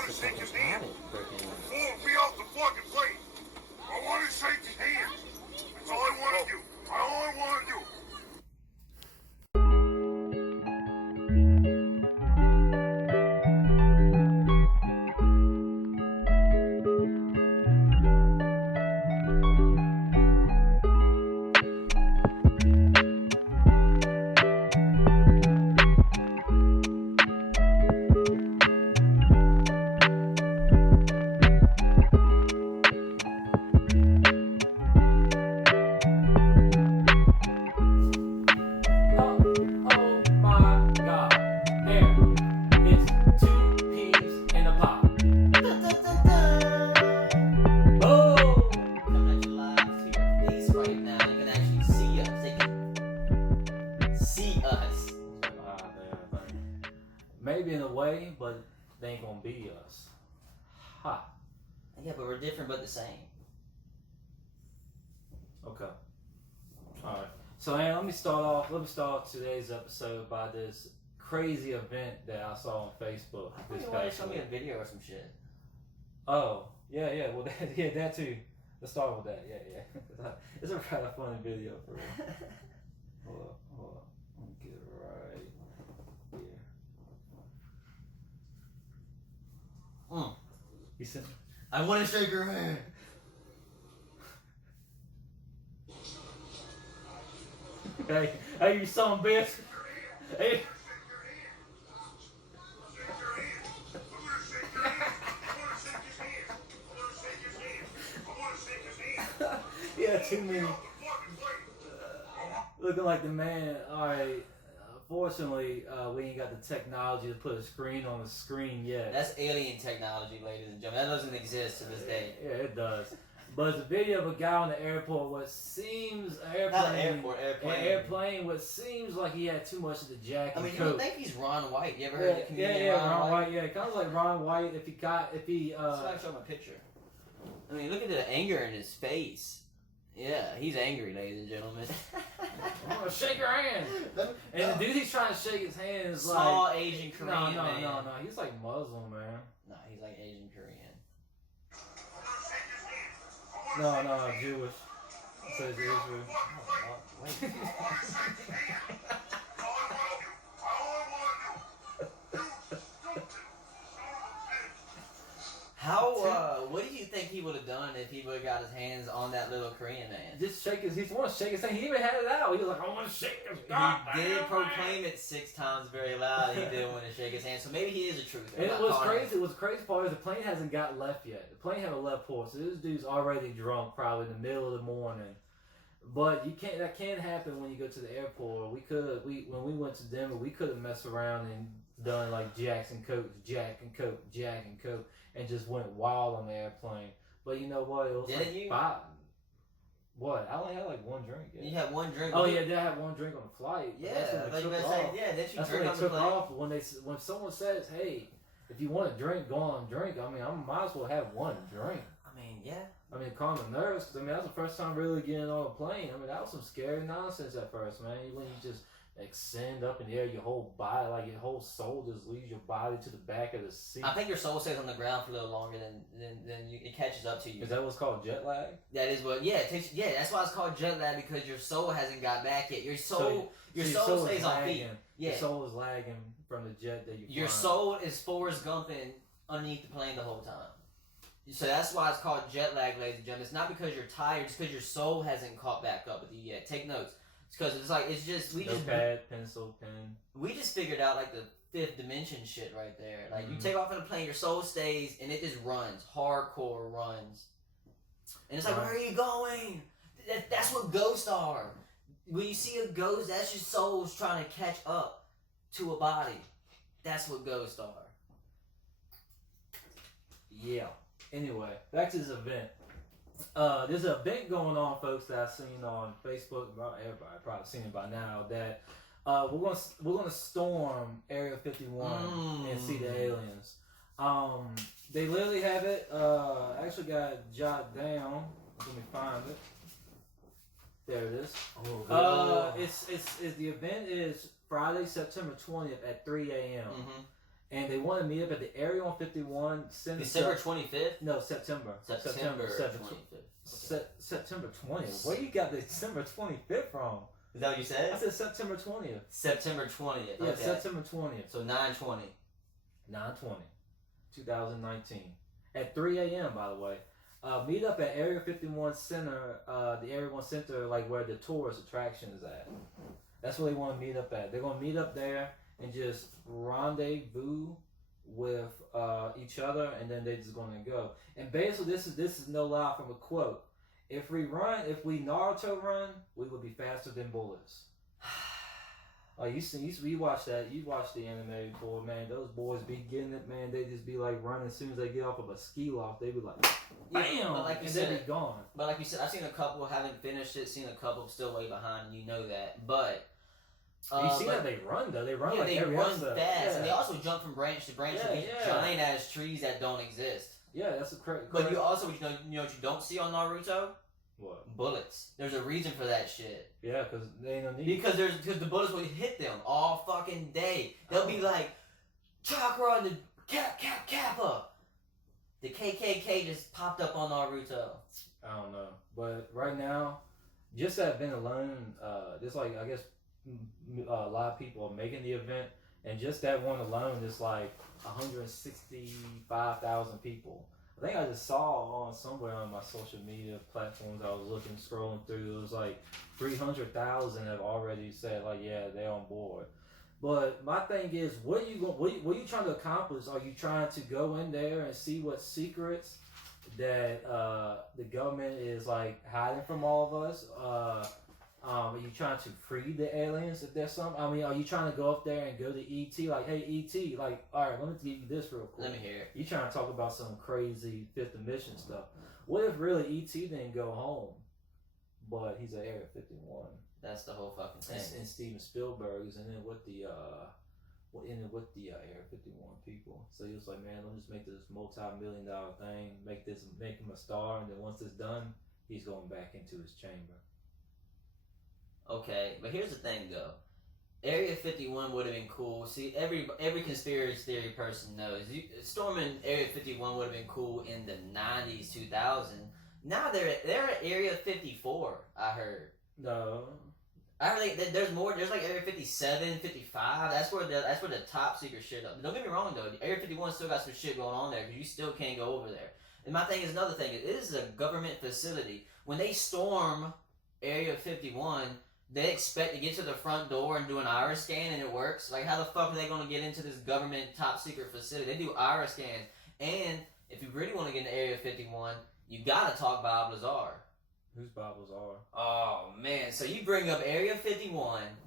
want to shake his hand. Before me off the fucking plane. I want to shake his hand. That's all I want to do. All I want to do. Maybe in a way, but they ain't gonna be us. Ha. Yeah, but we're different but the same. Okay. Alright. So let me start off today's episode by this crazy event that I saw on Facebook. I thought you wanted to show me a video or some shit. Oh, yeah. Well, that too. Let's start with that. Yeah. It's a rather funny video for real. Hold up. Let me get it right here. He said, I want to shake your hand. Hey, you son of a bitch. Hey. Yeah, too many. Looking like the man. Alright. Unfortunately, we ain't got the technology to put a screen on the screen yet. That's alien technology, ladies and gentlemen. That doesn't exist to this day. Yeah, it does. But it's a video of a guy on the airport. What seems airplane. What seems like he had too much of the jacket. I mean, and you coat. would think he's Ron White. You ever heard of the comedian Ron White? Yeah, kind of like Ron White. If he. So I show him a picture. I mean, look at the anger in his face. Yeah, he's angry, ladies and gentlemen. I'm gonna shake your hand. And the dude he's trying to shake his hand is small like Asian Korean man. No. He's like Muslim, man. No, he's like Asian Korean. No, Jewish. It says Israel. Oh, wait. What do you think he would have done if he would have got his hands on that little Korean man? Just shake his. He wants to shake his hand. He even had it out. He was like, I want to shake his God. He did proclaim it 6 times very loud. He did want to shake his hand. So maybe he is a truther. And it was crazy. It was crazy part is the plane hasn't got left yet. The plane haven't left port. So this dude's already drunk, probably in the middle of the morning. But you can't. That can't happen when you go to the airport. When we went to Denver, we could have messed around and done like Jack and Coke, and just went wild on the airplane. But you know what? It was Didn't like you? What? I only had like one drink. Yeah. You had one drink. Oh yeah, did I have one drink on the flight? Yeah, like you say, yeah. Did you drink on the took plane? off when someone says, "Hey, if you want to drink, go on and drink." I mean, I might as well have one drink. I mean, yeah. I mean, calm the nerves, because I mean, that was the first time really getting on a plane. I mean, that was some scary nonsense at first, man. When you just extend up in the air, your whole body, like your whole soul just leaves your body to the back of the seat. I think your soul stays on the ground for a little longer than it catches up to you. Is that what's called jet lag? That is what. Yeah, that's why it's called jet lag, because your soul hasn't got back yet. Your soul stays on feet. Yeah. Your soul is lagging from the jet that you. Your soul is Forrest Gumping underneath the plane the whole time. So that's why it's called jet lag, ladies and gentlemen. It's not because you're tired; it's because your soul hasn't caught back up with you yet. Take notes. It's because Notepad, pencil, pen. We just figured out like the 5th dimension shit right there. Like you take off in a plane, your soul stays, and it just runs, hardcore runs. And it's like, where are you going? That's what ghosts are. When you see a ghost, that's your soul's trying to catch up to a body. That's what ghosts are. Yeah. Anyway, back to this event. There's an event going on, folks, that I've seen on Facebook. Everybody probably seen it by now. That we're gonna storm Area 51 and see the aliens. They literally have it. I actually got it jotted down. Let me find it. There it is. It's the event is Friday, September 20th at 3 a.m. and they want to meet up at the Area 151 Center. December 25th? No, September. September 25th. 25th. September 20th. Where you got December 25th from? Is that what you said? I said September 20th. September 20th. Yeah, Okay. September 20th. So 9/20. 9/20, 2019. At 3 a.m., by the way. Meet up at Area 51 Center, the Area 1 Center, like where the tourist attraction is at. That's where they want to meet up at. They're going to meet up there and just rendezvous with each other, and then they're just going to go. And basically, this is no lie from a quote. If we Naruto run, we would be faster than bullets. You watch that. You watch the anime before, man. Those boys be getting it, man. They just be like running as soon as they get off of a ski loft. They be like, bam, Yeah, but like you and said, they be gone. But like you said, I've seen a couple haven't finished it. Seen a couple still way behind, and you know that. But You see how they run though? They run yeah, like they every run episode. fast, Yeah. and they also jump from branch to branch to these Yeah. giant ass trees that don't exist. Yeah, that's a crazy. But you also, you know what you don't see on Naruto? What? Bullets. There's a reason for that shit. Yeah, because they ain't no need. Because the bullets will hit them all fucking day. They'll be like, Chakra and the Kappa. The KKK just popped up on Naruto. I don't know, but right now, just that event alone, just like I guess a lot of people are making the event, and just that one alone is like 165,000 people. I think I just saw on somewhere on my social media platforms. I was scrolling through. It was like 300,000 have already said like, yeah, they're on board. But my thing is, what are you trying to accomplish? Are you trying to go in there and see what secrets that the government is like hiding from all of us? Are you trying to free the aliens if there's some? I mean, are you trying to go up there and go to ET like, hey ET, like, all right, let me give you this real quick. Let me hear it. You trying to talk about some crazy fifth dimension stuff? What if really ET didn't go home, but he's at Area 51? That's the whole fucking thing. And Steven Spielberg is in it with the Area 51 people. So he was like, man, let me just make this multi-million-dollar thing, make him a star, and then once it's done, he's going back into his chamber. Okay, but here's the thing though. Area 51 would have been cool. See, every conspiracy theory person knows storming Area 51 would have been cool in the 90s, 2000. Now they're at Area 54. I heard. No. I heard there's more. There's like Area 57, 55. That's where the top secret shit. Don't get me wrong though. Area 51 still got some shit going on there because you still can't go over there. And my thing is another thing. It is a government facility. When they storm Area 51. They expect to get to the front door and do an iris scan and it works. Like, how the fuck are they going to get into this government top secret facility? They do iris scans. And if you really want to get into Area 51, you got to talk Bob Lazar. Who's Bob Lazar? Oh, man. So you bring up Area 51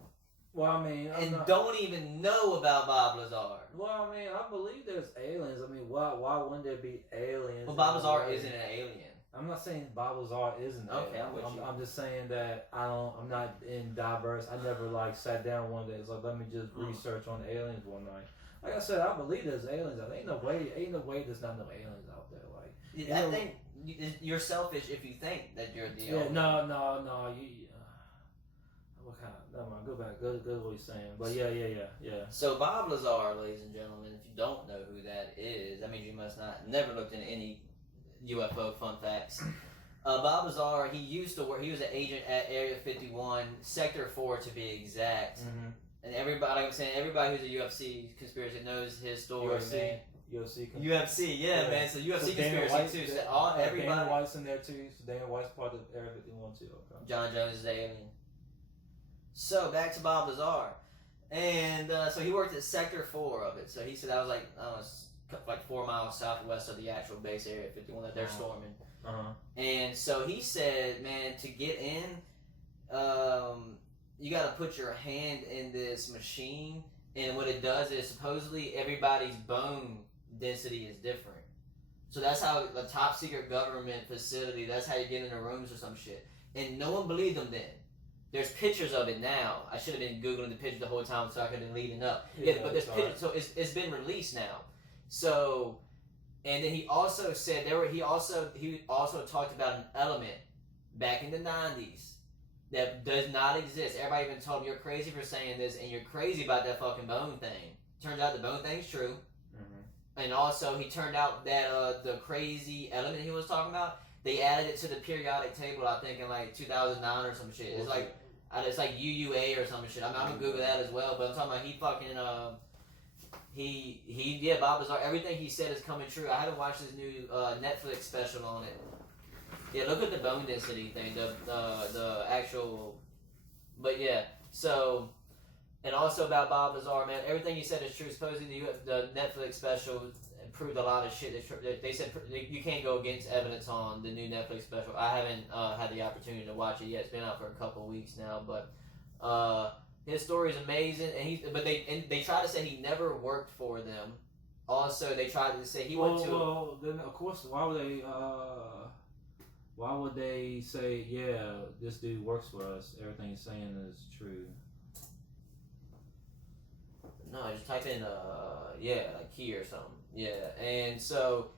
Well, I mean, don't even know about Bob Lazar. Well, I mean, I believe there's aliens. I mean, why wouldn't there be aliens? Well, Bob Lazar isn't an alien. I'm not saying Bob Lazar isn't. Okay, I'm just saying that I'm not in diverse. I never like sat down one day. It's like let me just research on aliens one night. Like I said, I believe there's aliens. Ain't no way there's not no aliens out there. Like I think you're selfish if you think that you're the only. No. You. What kind of? Never mind. Go back. Go to what he's saying. But yeah. So Bob Lazar, ladies and gentlemen, if you don't know who that is, that means you must never looked into any UFO fun facts. Bob Lazar, he used to work. He was an agent at Area 51, Sector 4 to be exact. Mm-hmm. And everybody, like I'm saying, everybody who's a UFC conspiracy knows his story. UFC, yeah, man. So UFC so conspiracy too. So everybody. Dana White's in there too. So Dana White's part of Area 51 too. Okay. John Jones is an alien. So back to Bob Lazar, and so he worked at Sector 4 of it. So he said that was like like 4 miles southwest of the actual base Area 51 that they're storming. And so he said, man, to get in, you got to put your hand in this machine, and what it does is supposedly everybody's bone density is different. So that's how the top secret government facility, that's how you get into rooms or some shit. And no one believed them then. There's pictures of it now. I should have been Googling the pictures the whole time so I could have been leading up. Yeah, but there's pictures, so it's been released now. So, and then he also said he also talked about an element back in the 90s that does not exist. Everybody even told him you're crazy for saying this and you're crazy about that fucking bone thing. Turns out the bone thing's true. And also, he turned out that the crazy element he was talking about, they added it to the periodic table, I think, in like 2009 or some shit. It's like UUA or some shit. I'm gonna Google that as well. But I'm talking about he fucking yeah, Bob Lazar. Everything he said is coming true. I haven't watched his new Netflix special on it. Yeah, look at the bone density thing. The actual, but yeah. So. And also about Bob Lazar, man, everything you said is true. Supposedly, the Netflix special proved a lot of shit. They said you can't go against evidence on the new Netflix special. I haven't had the opportunity to watch it yet. It's been out for a couple of weeks now, but his story is amazing. And they try to say he never worked for them. Also, they tried to say he went to. Well, then of course, why would they say, yeah, this dude works for us? Everything he's saying is true. No, just type in like key or something. Yeah, and so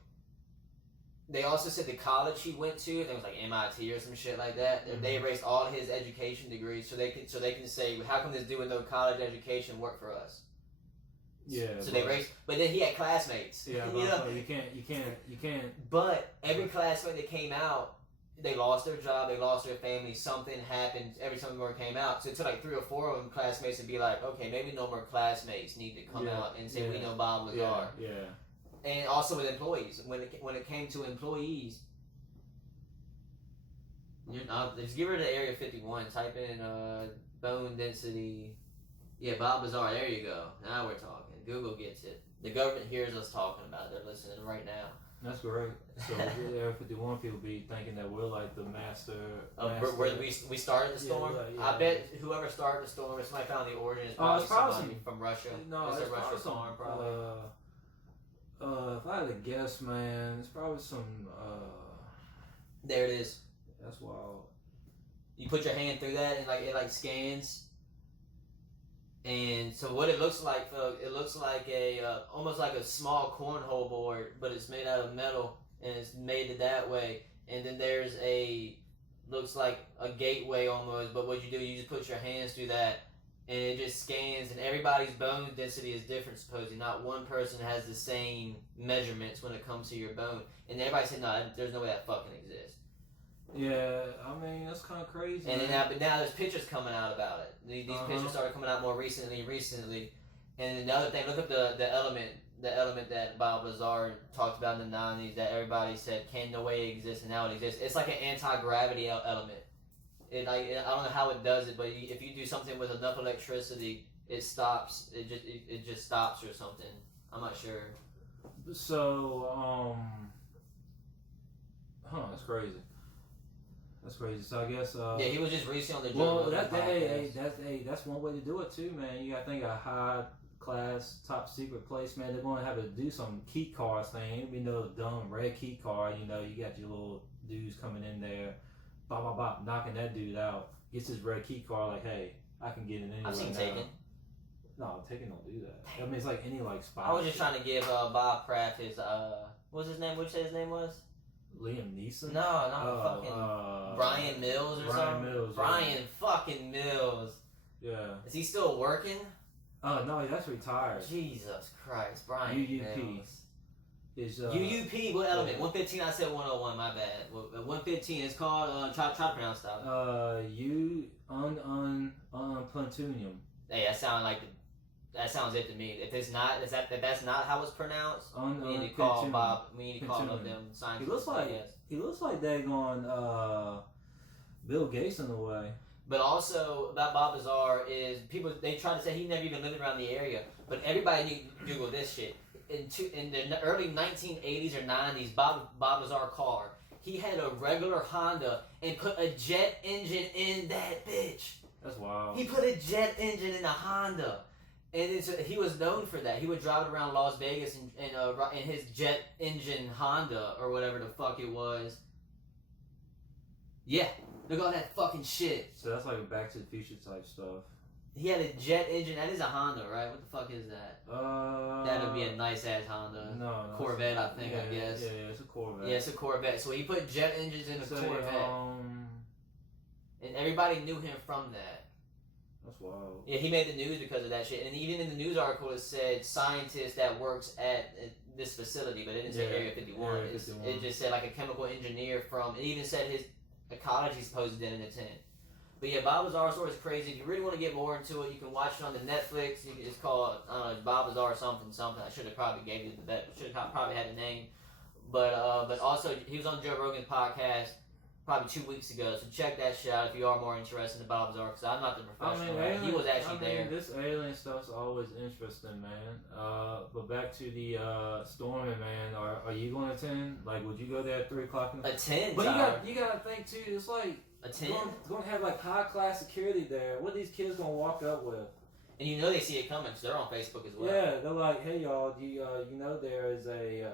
they also said the college he went to, I think it was like MIT or some shit like that. Mm-hmm. They erased all his education degrees, so they can say, how come this dude with no college education worked for us? Yeah. So they erased, but then he had classmates. Yeah, but you can't. But every classmate that came out, they lost their job, they lost their family, something happened every time more came out. So it took like 3 or 4 of them classmates to be like, okay, maybe no more classmates need to come out and say we know Bob Lazar. Yeah. And also with employees, when it came to employees, just give her to Area 51, type in bone density. Yeah, Bob Lazar, there you go. Now we're talking. Google gets it. The government hears us talking about it. They're listening right now. That's great. So Area 51 people be thinking that we're like the master. Where we started the storm. Yeah. I bet whoever started the storm, if somebody found the origin, is probably somebody from Russia. No, it's a Russia probably farm, probably. If I had to guess, man, it's probably some. There it is. That's wild. You put your hand through that and it scans. And so what it looks like a almost like a small cornhole board, but it's made out of metal and it's made that way. And then there's looks like a gateway almost, but what you do, you just put your hands through that and it just scans, and everybody's bone density is different supposedly. Not one person has the same measurements when it comes to your bone. And everybody said, no, there's no way that fucking exists. Yeah, I mean, that's kind of crazy. And then now there's pictures coming out about it. These pictures started coming out more recently. And another thing, look up the element that Bob Lazar talked about in the 90s that everybody said can no way exist, and now it exists. It's like an anti-gravity element. I don't know how it does it, but if you do something with enough electricity, it stops. It just stops or something. I'm not sure. So that's crazy. That's crazy. So I guess. Yeah, he was just recently on the. Well, that's one way to do it too, man. You got to think a high class, top secret place, man. They're going to have to do some key card thing. Ain't be no dumb red key card. You know, you got your little dudes coming in there, bop bop bop, knocking that dude out. Gets his red key card. Like, hey, I can get in anywhere. I've seen now. Taken. No, Taken don't do that. I mean, it's like any spy. I was just trying to give Bob Kraft his what's his name? What'd you say his name was? Liam Neeson? No, fucking Brian Mills or something. Brian fucking Mills. Yeah. Is he still working? Oh no, that's retired. Jesus Christ, Brian UUP. Mills. Is UUP, what element? 115, I said 101, my bad. 115 is called, try to pronounce that. plutonium. Hey, that sounds it to me. If it's not, that's not how it's pronounced, we need to call Bob, we need to call one of them scientists. He looks like daggone Bill Gates in a way. But also about Bob Lazar is they try to say he never even lived around the area, but everybody need to Google this shit. In the early 1980s or 90s, Bob Lazar car, he had a regular Honda and put a jet engine in that bitch. That's wild. He put a jet engine in a Honda, and he was known for that. He would drive it around Las Vegas in his jet engine Honda or whatever the fuck it was. Yeah, look at all that fucking shit. So that's like a Back to the Future type stuff. He had a jet engine. That is a Honda, right? What the fuck is that? That would be a nice ass Honda. No, Corvette, I think. I guess. Yeah, it's a Corvette. Yeah, it's a Corvette. So he put jet engines in a Corvette, and everybody knew him from that. That's wild. Yeah, he made the news because of that shit. And even in the news article, it said scientist that works at this facility, but it didn't say Yeah, Area 51. Area 51. It just said like a chemical engineer from. It even said his ecology supposed didn't attend. But yeah, Bob Lazar's story is crazy. If you really want to get more into it, you can watch it on the Netflix. It's called Bob Lazar something. I should have probably gave you should have probably had a name. But also he was on Joe Rogan's podcast probably 2 weeks ago. So check that shit out if you are more interested in Bob Lazar, because I'm not the professional. He was actually there. This alien stuff's always interesting, man. But back to the storming, man. Are you going to attend? Like, would you go there at 3 o'clock? Attend, but you gotta think too. It's like attend. Going to have like high class security there. What are these kids gonna walk up with? And you know they see it coming because they're on Facebook as well. Yeah, they're like, hey y'all, do you know there is a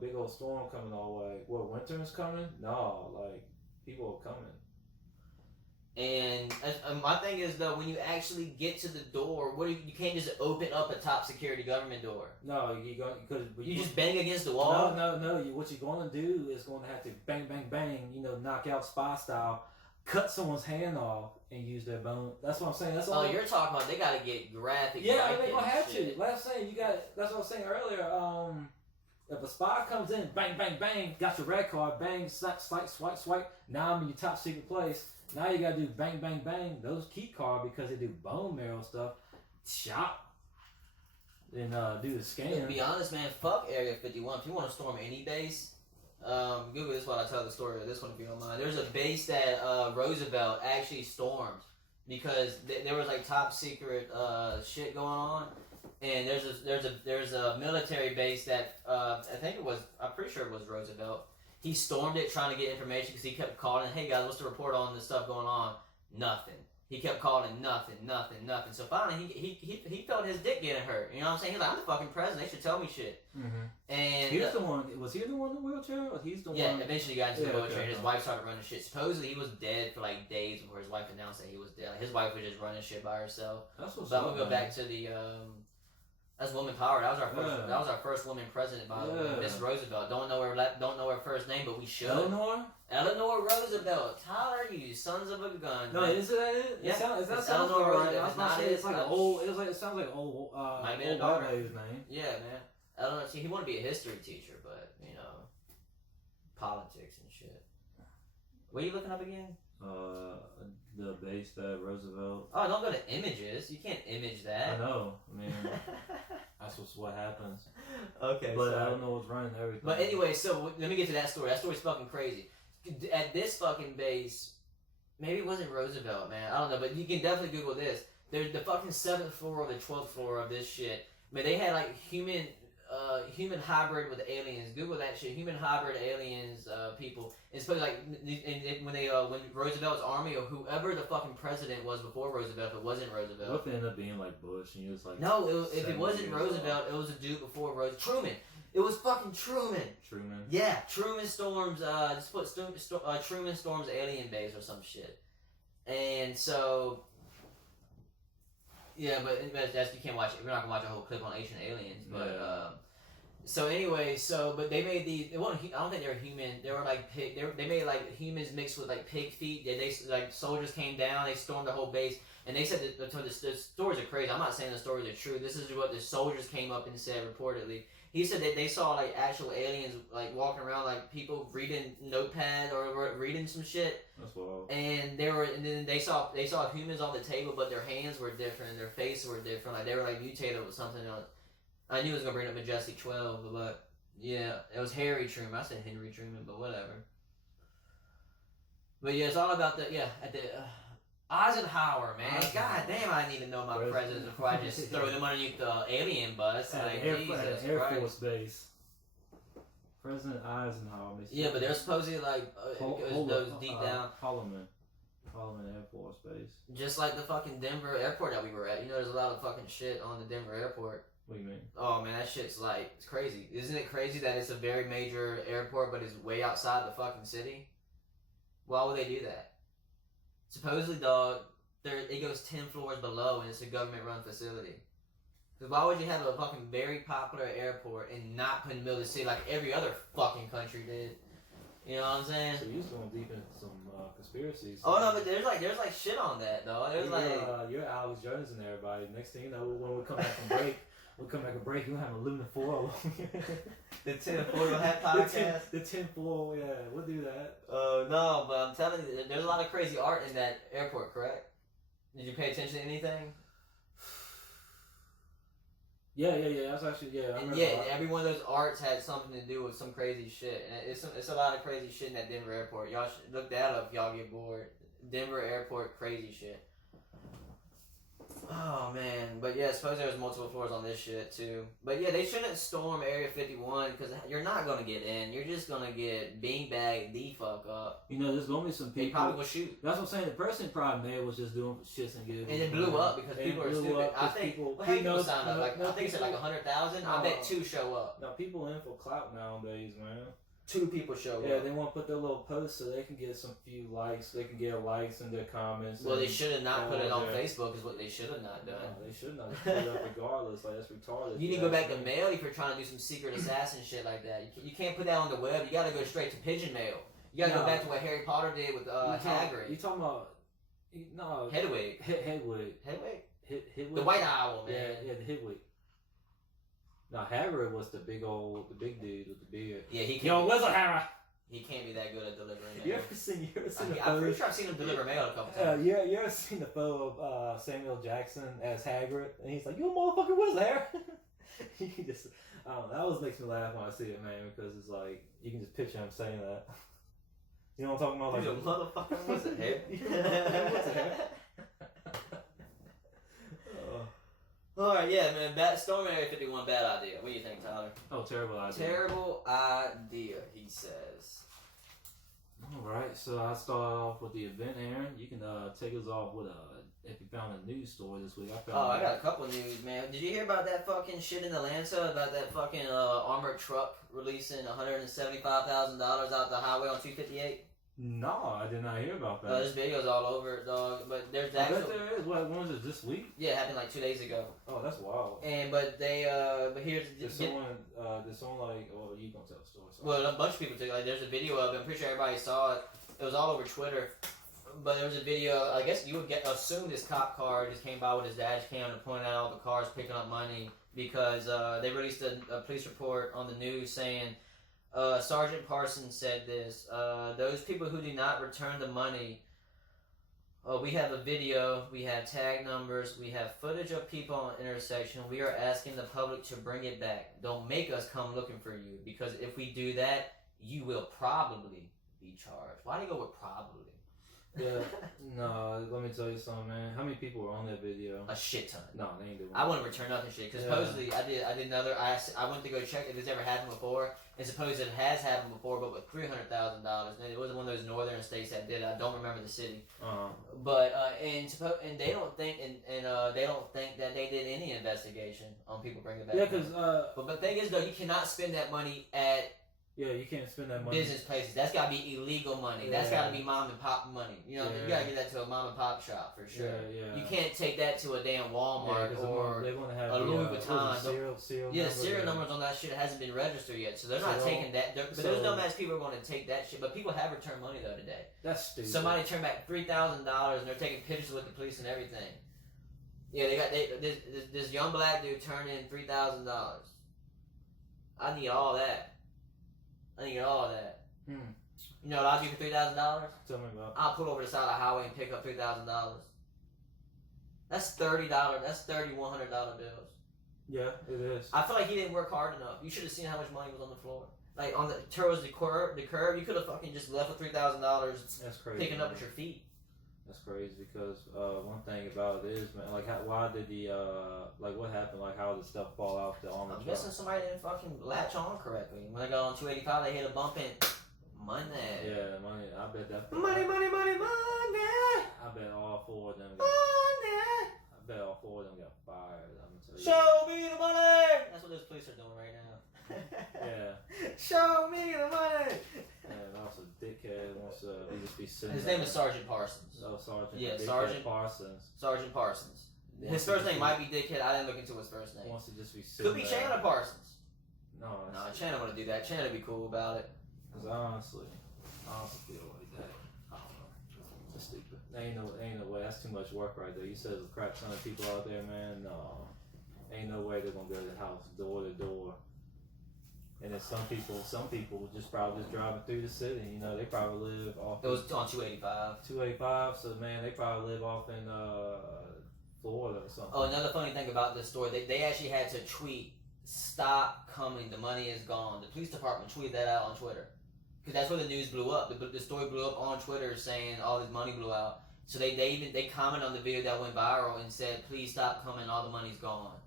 big old storm coming our way? What, winter is coming? No, like. People are coming. And my thing is though, when you actually get to the door, you can't just open up a top security government door. No, because you just bang against the wall. No. What you're going to do is going to have to bang, bang, bang. Knockout spy style, cut someone's hand off and use their bone. That's what I'm saying. That's all. You're talking about they got to get graphic. Yeah, they're gonna have to. Like I'm saying, that's what I was saying earlier. If a spy comes in, bang, bang, bang, got your red card, bang, swipe, swipe. Now I'm in your top secret place. Now you gotta do bang, bang, bang. Those key card because they do bone marrow stuff. Chop. Then do the scan. To be honest, man, fuck Area 51. If you want to storm any base, Google this while I tell the story of this one if you don't mind. There's a base that Roosevelt actually stormed because there was like top secret shit going on. And there's a military base that I'm pretty sure it was Roosevelt. He stormed it trying to get information because he kept calling, hey guys, what's the report on this stuff going on? Nothing. He kept calling, nothing. So finally he felt his dick getting hurt. You know what I'm saying? He's like, I'm the fucking president. They should tell me shit. Mm-hmm. And he was the one. Was he the one in the wheelchair? Or he's the one. Yeah, eventually he got into the wheelchair. Okay. His wife started running shit. Supposedly he was dead for like days before his wife announced that he was dead. Like, his wife was just running shit by herself. That's what's but up. I'm gonna go back to the. That's woman power. That was our first. Yeah. That was our first woman president, by the way, Miss Roosevelt. Don't know her first name, but we should. Eleanor Roosevelt. Tyler, you sons of a gun. No, is it? Yeah, it sounds Eleanor right. Roosevelt. I was about to say it's like an old. It sounds like old. Might be a old daughter. white lady's name. Yeah, man. Eleanor. See, he wanted to be a history teacher, but politics and shit. What are you looking up again? The base that Roosevelt. Oh, don't go to images. You can't image that. I know. I mean, that's what happens. Okay, but I don't know what's running everything. But anyway, so let me get to that story. That story's fucking crazy. At this fucking base, maybe it wasn't Roosevelt, man. I don't know, but you can definitely Google this. There's the fucking 7th floor or the 12th floor of this shit. I mean, they had like human hybrid with aliens. Google that shit. Human hybrid aliens, people. It's supposed like when Roosevelt's army or whoever the fucking president was before Roosevelt, if it wasn't Roosevelt. What if it ended up being like Bush and he was like? No, if it wasn't Roosevelt, it was a dude before Roosevelt. Truman. It was fucking Truman. Truman. Yeah, Truman storms. Just put Truman storms alien base or some shit. And so. Yeah, but that's you can't watch it. We're not gonna watch a whole clip on ancient aliens, but so anyway, but they made these. I don't think they were human. They were like pig. They made like humans mixed with like pig feet. They like soldiers came down. They stormed the whole base, and they said that the stories are crazy. I'm not saying the stories are true. This is what the soldiers came up and said reportedly. He said that they saw like actual aliens like walking around like people reading notepad or reading some shit. That's wild. And then they saw humans on the table, but their hands were different, their faces were different. Like they were like mutated with something else. I knew it was gonna bring up Majestic 12, but yeah, it was Harry Truman. I said Henry Truman, but whatever. But yeah, it's all about at the Eisenhower, man. God damn, I didn't even know my presidents before I just throw them underneath the alien bus. Like, Jesus Air Christ. Force Base. President Eisenhower. Yeah, but they're supposedly like those deep down. Parliament Air Force Base. Just like the fucking Denver airport that we were at. You know, there's a lot of fucking shit on the Denver airport. What do you mean? Oh man, that shit's like, it's crazy. Isn't it crazy that it's a very major airport, but it's way outside the fucking city? Why would they do that? Supposedly, dog, it goes 10 floors below, and it's a government-run facility. Because why would you have a fucking very popular airport and not put in the middle of the city like every other fucking country did? You know what I'm saying? So you're going deep into some conspiracies. Oh no, but there's like shit on that though. There's you're Alex Jones and everybody. Next thing you know, when we come back from break, We'll come back a break. We'll have a Luna 4. The 10-foil hat podcast. The 10-4, yeah. We'll do that. No, but I'm telling you, there's a lot of crazy art in that airport, correct? Did you pay attention to anything? Yeah. That's actually, yeah. And yeah, every one of those arts had something to do with some crazy shit. And it's a lot of crazy shit in that Denver airport. Y'all should look that up if y'all get bored. Denver airport crazy shit. Oh man, but yeah, I suppose there was multiple floors on this shit too. But yeah, they shouldn't storm Area 51 because you're not gonna get in. You're just gonna get beanbagged the fuck up. You know, there's gonna be some people. They probably will shoot. That's what I'm saying. The person probably made was just doing shits and giggles. And it blew up because people are stupid. I think people, how many people signed up? Like I think it's like 100,000. I bet 2 show up. Now people in for clout nowadays, man. 2 people show up. Yeah, they want to put their little post so they can get some few likes. They can get likes in their comments. Well, they should have not put it on Facebook. Is what they should have not done. No, they should not put it up regardless. Like that's retarded. You need to go back to mail if you're trying to do some secret assassin shit like that. You can't put that on the web. You got to go straight to pigeon mail. You got to go back to what Harry Potter did with Hagrid. You talking about no Hedwig? Hedwig. The White Owl, man. Yeah, the Hedwig. Now Hagrid was the big dude with the beard. Yeah, he can't. Yo, where's Harry? He can't be that good at delivering mail. You ever seen the I'm pretty sure I've seen him deliver mail a couple times. you ever seen the photo of Samuel Jackson as Hagrid? And he's like, you a motherfucker, where's Harry? He just, I don't know, that always makes me laugh when I see it, man, because it's like, you can just picture him saying that. You know what I'm talking about? Like, you a motherfucker, what's it, Harry? Alright, yeah, man. Storming Area 51, bad idea. What do you think, Tyler? Oh, terrible idea. Terrible idea, he says. Alright, so I start off with the event, Aaron. You can take us off with if you found a news story this week. I got a couple news, man. Did you hear about that fucking shit in Atlanta? About that fucking armored truck releasing $175,000 out the highway on 258? No, I did not hear about that. There's videos all over it, dog. But there's actually. I bet there is. When was it? This week? Yeah, it happened like 2 days ago. Oh, that's wild. But here's there's someone like, oh, you gonna tell the story? Sorry. Well, a bunch of people took. Like, there's a video of it. I'm pretty sure everybody saw it. It was all over Twitter. But there was a video. I guess you would assume this cop car just came by with his dash cam to point out all the cars picking up money because they released a police report on the news saying. Sergeant Parsons said this, those people who do not return the money, we have a video, we have tag numbers, we have footage of people on the intersection, we are asking the public to bring it back. Don't make us come looking for you, because if we do that, you will probably be charged. Why do you go with probably? Yeah, no, let me tell you something, man. How many people were on that video? A shit ton. No, they ain't doing it. I wouldn't return nothing shit, because supposedly I did another, I went to go check if this ever happened before, and supposedly it has happened before, but with $300,000, and it wasn't one of those northern states that did it. I don't remember the city. But, and they don't think, they don't think that they did any investigation on people bringing back. Yeah, because, but the thing is, though, you cannot spend that money at yeah, you can't spend that money. Business places. That's got to be illegal money. Yeah. That's got to be mom and pop money. You know, you got to get that to a mom and pop shop for sure. Yeah. You can't take that to a damn Walmart or they want to have a Louis Vuitton. Serial numbers on that shit hasn't been registered yet, so they're not taking that. But there's no match people are going to take that shit. But people have returned money though today. That's stupid. Somebody turned back $3,000 and they're taking pictures with the police and everything. Yeah, this young black dude turned in $3,000. I need all that. You know what I'll do for $3,000? Tell me about. I'll pull over the side of the highway and pick up $3,000. That's $30. That's $100 bills. Yeah, it is. I feel like he didn't work hard enough. You should have seen how much money was on the floor. Like on the towards the curb, you could have fucking just left with $3,000. That's crazy. Picking up with your feet. That's crazy because one thing about it is, man, like why did the what happened? Like how did stuff fall off the armored truck? I'm guessing somebody didn't fucking latch on correctly. When they got on 285, they hit a bump and money. Yeah, money. I bet that. Money. I bet all 4 of them. I bet all 4 of them got fired. I'm gonna tell you. Show me the money. That's what those police are doing right now. Yeah. Show me the money. And also, dickhead wants to just be sitting. His name is Sergeant Parsons. Oh, Sergeant. Yeah, Sergeant Parsons. Sergeant Parsons. His first name might be Dickhead. I didn't look into his first name. Wants to just be sitting. Could be Chandler Parsons. No, Chandler wouldn't do that. Chandler would be cool about it. Cause honestly feel like that. I don't know. It's stupid. Ain't no way. That's too much work right there. You said there's a crap ton of people out there, man. No. ain't no way they're gonna go to the house door to door. And then some people just probably just driving through the city. You know, they probably live off. It was on 285. 285. So man, they probably live off in Florida or something. Oh, another funny thing about this story, they actually had to tweet, "Stop coming, the money is gone." The police department tweeted that out on Twitter. Because that's where the news blew up. The story blew up on Twitter saying all this money blew out. So they commented on the video that went viral and said, "Please stop coming, all the money's gone."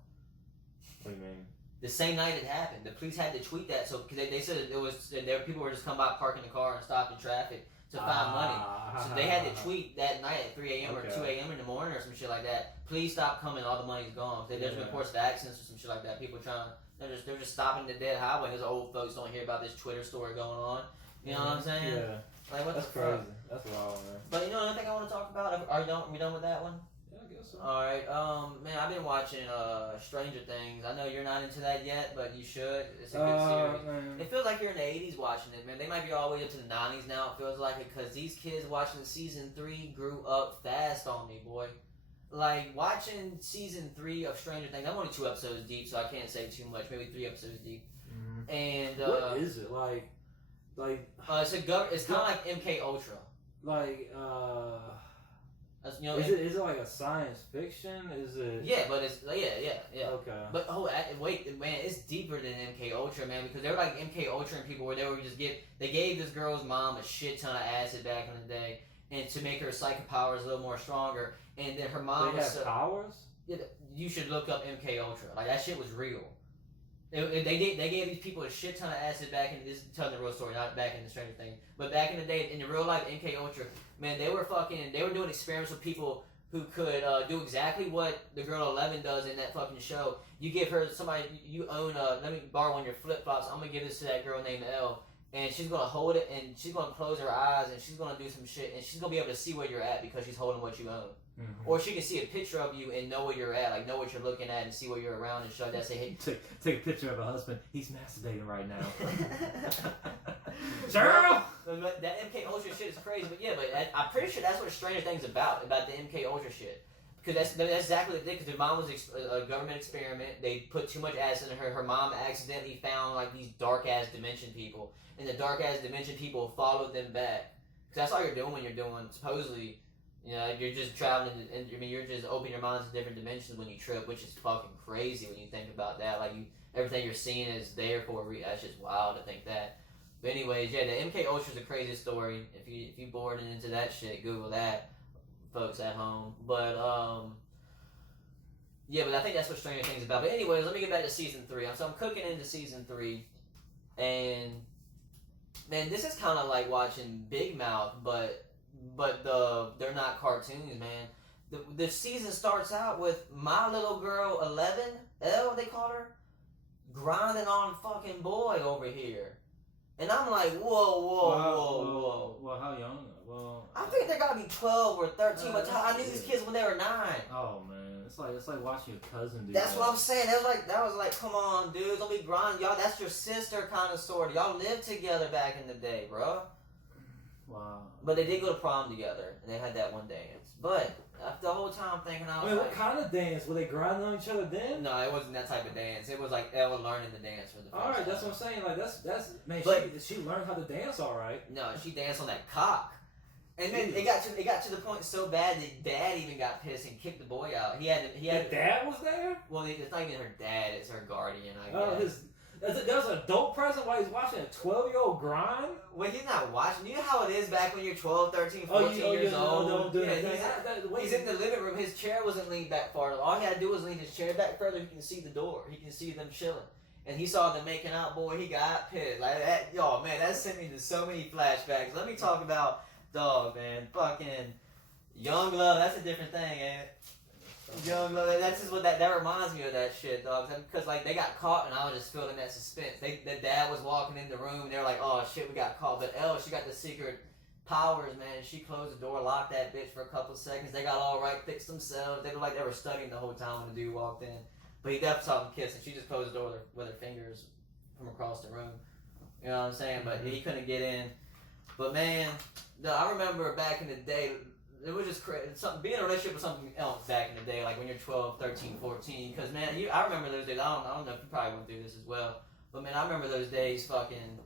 What do you mean? The same night it happened, the police had to tweet that. So because they said it was people were just come by, parking the car, and stopping traffic to find money. So they had to tweet that night at 3 a.m. or 2 a.m. in the morning or some shit like that. "Please stop coming, all the money's gone." There's reports of accidents or some shit like that. People they're just stopping the dead highway. Those old folks don't hear about this Twitter story going on. You know what I'm saying? Yeah. Like what That's the crazy. fuck? That's wild, man. But you know another thing I want to talk about? Are we done with that one? Yeah, I guess so. Alright, man, I've been watching Stranger Things. I know you're not into that yet, but you should. It's a good series. Man. It feels like you're in the 80s watching it, man. They might be all the way up to the 90s now, it feels like it, because these kids watching season 3 grew up fast on me, boy. Like, watching season 3 of Stranger Things, I'm only 2 episodes deep, so I can't say too much, maybe 3 episodes deep. Mm-hmm. And, what is it? Like, it's kind of like MK Ultra. Like, You know, is it like a science fiction? Is it? Yeah, but it's yeah. Okay. But wait, man, it's deeper than MK Ultra, man, because they were like MK Ultra and people where they were they gave this girl's mom a shit ton of acid back in the day, and to make her psychic powers a little more stronger, and then her mom they have powers. Yeah, you should look up MK Ultra. Like that shit was real. They gave these people a shit ton of acid back in this. Telling the real story, not back in the Stranger Thing, but back in the day in the real life MK Ultra, man, they were doing experiments with people who could do exactly what the girl 11 does in that fucking show. You give her you own let me borrow one of your flip flops. I'm gonna give this to that girl named Elle, and she's gonna hold it and she's gonna close her eyes and she's gonna do some shit and she's gonna be able to see where you're at because she's holding what you own. Mm-hmm. Or she can see a picture of you and know where you're at, like know what you're looking at and see where you're around and show that. Say, hey, take a picture of a husband. He's masturbating right now. Girl, that MK Ultra shit is crazy. But yeah, I'm pretty sure that's what Stranger Things about the MK Ultra shit. Because that's exactly what they did. Because their mom was a government experiment. They put too much acid in her. Her mom accidentally found like these dark ass dimension people, and the dark ass dimension people followed them back. Because that's all you're doing when you're doing supposedly. You know, you're just traveling, and you're just opening your mind to different dimensions when you trip, which is fucking crazy when you think about that. Like, everything you're seeing is there for a reason. That's just wild to think that. But anyways, yeah, the MK Ultra is a crazy story. If you bored and into that shit, Google that, folks at home. But yeah, but I think that's what Stranger Things is about. But anyways, let me get back to season 3. So I'm cooking into season 3, and man, this is kind of like watching Big Mouth, but they're not cartoons, man. The season starts out with my little girl 11, Elle they call her, grinding on fucking boy over here, and I'm like, whoa. Well, how young? Well, I think they gotta be 12 or 13. But I knew these kids when they were 9. Oh man, it's like watching your cousin do. That's what I'm saying. That was like, come on, dude, don't be grinding, y'all. That's your sister, kind of sort of. Y'all lived together back in the day, bro. Wow. But they did go to prom together, and they had that one dance. But the whole time thinking, I was like, what kind of dance? Were they grinding on each other then? No, it wasn't that type of dance. It was like Elle learning the dance for the first time. Alright, that's what I'm saying. Like that's man. She learned how to dance, all right. No, she danced on that cock. And then it got to the point so bad that Dad even got pissed and kicked the boy out. He had Dad was there. Well, it's not even her dad; it's her guardian. I guess. That was an adult present while he's watching a 12-year-old grind? Well, he's not watching. You know how it is back when you're 12, 13, 14 years old? He's in the living room. His chair wasn't leaned back far. All he had to do was lean his chair back further. He can see the door. He can see them chilling. And he saw them making out, boy. He got pissed. Like that. Yo, man, that sent me to so many flashbacks. Let me talk about, dog, man. Fucking Young Love. That's a different thing, ain't it? Young Love, that's just what that reminds me of that shit, dog. Because like they got caught and I was just feeling that suspense. The dad was walking in the room and they were like, "Oh shit, we got caught." But Elle, she got the secret powers, man. She closed the door, locked that bitch for a couple of seconds. They got all right, fixed themselves. They looked like they were studying the whole time when the dude walked in. But he definitely saw them kissing. She just closed the door with her fingers from across the room. You know what I'm saying? But he couldn't get in. But man, I remember back in the day. it was just crazy. Being in a relationship was something else back in the day, like when you're 12, 13, 14. Because, man, I remember those days. I don't know if you probably went through this as well. But, man, I remember those days fucking,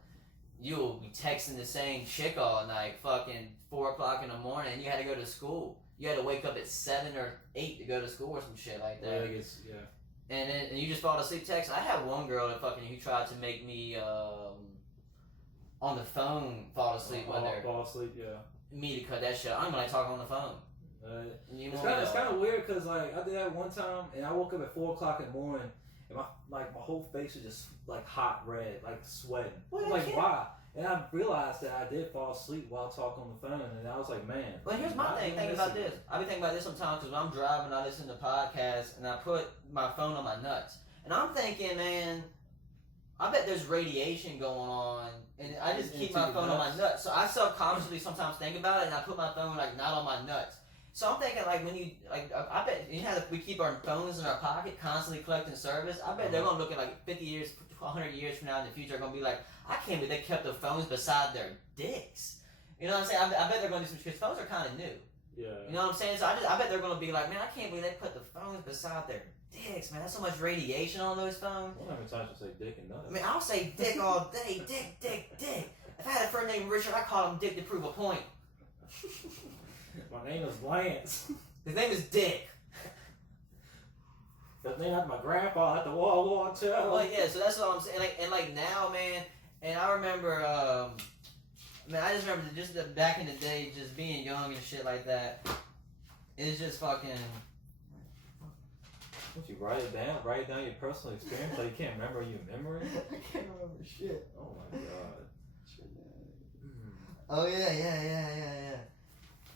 you'll be texting the same chick all night, fucking 4 o'clock in the morning, and you had to go to school. You had to wake up at 7 or 8 to go to school or some shit like that. Yeah, I guess, yeah. And you just fall asleep texting. I had one girl that fucking, who tried to make me, on the phone fall asleep with her. Fall asleep, yeah. Me to cut that shit. I'm gonna talk on the phone. It's kind of weird because like I did that one time and I woke up at 4 o'clock in the morning and my whole face was just like hot red, like sweating. Well, like why? And I realized that I did fall asleep while talking on the phone, and I was like, man. Well, here's my thing. Think about this. I be thinking about this sometimes because when I'm driving, I listen to podcasts and I put my phone on my nuts, and I'm thinking, man, I bet there's radiation going on, and I just keep my phone on my nuts. So I subconsciously sometimes think about it, and I put my phone like not on my nuts. So I'm thinking like when you like, I bet you know we keep our phones in our pocket, constantly collecting service. I bet they're gonna look at like 50 years, 100 years from now in the future, gonna be like, I can't believe they kept the phones beside their dicks. You know what I'm saying? I bet they're gonna do some because phones are kind of new. Yeah. You know what I'm saying? So I bet they're gonna be like, man, I can't believe they put the phones beside their dicks, man. That's so much radiation on those phones. I don't have time to say dick and nuts. I mean, I'll say dick all day. Dick, dick, dick. If I had a friend named Richard, I'd call him Dick to prove a point. My name is Lance. His name is Dick. His name after my grandpa at the World War II. Well, yeah, so that's what I'm saying. Like now, man, and I remember, man, I just remember just back in the day, just being young and shit like that. It's just fucking. Don't you write it down? Write down your personal experience so you can't remember your memory? I can't remember shit. Oh my god. Oh yeah.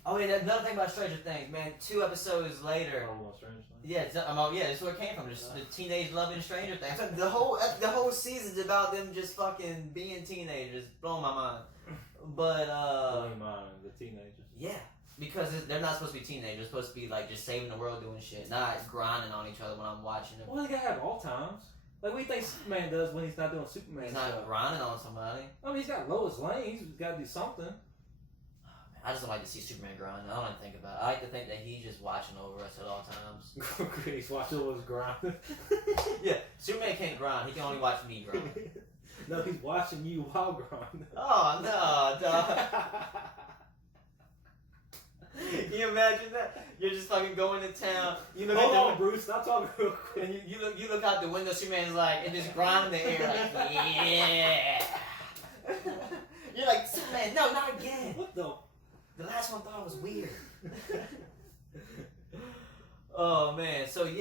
Oh yeah, another thing about Stranger Things, man. 2 episodes later. Oh, Stranger Things. Yeah, that's where it came from. Just the teenage loving Stranger Things. The whole season's about them just fucking being teenagers. Blowing my mind. But blowing my mind, the teenagers. Yeah, because they're not supposed to be teenagers. They're supposed to be like just saving the world, doing shit, not grinding on each other when I'm watching them. Well, they gotta have all times. Like, what do you think Superman does when he's not doing Superman He's stuff? not grinding on somebody. I mean, he's got Lois Lane. He's got to do something. I just don't like to see Superman grind. I don't like to think about it. I like to think that he's just watching over us at all times. He's watching over his grind. Yeah, Superman can't grind. He can only watch me grind. No, he's watching you while grinding. Oh, no, dog. Can you imagine that? You're just fucking going to town. You look Hold at on, Bruce. Stop talking real quick. and you look out the window. Superman's like, and just grinding the air like, yeah. You're like, Superman, no, not again. What the? The last one thought it was weird. Oh man, so 2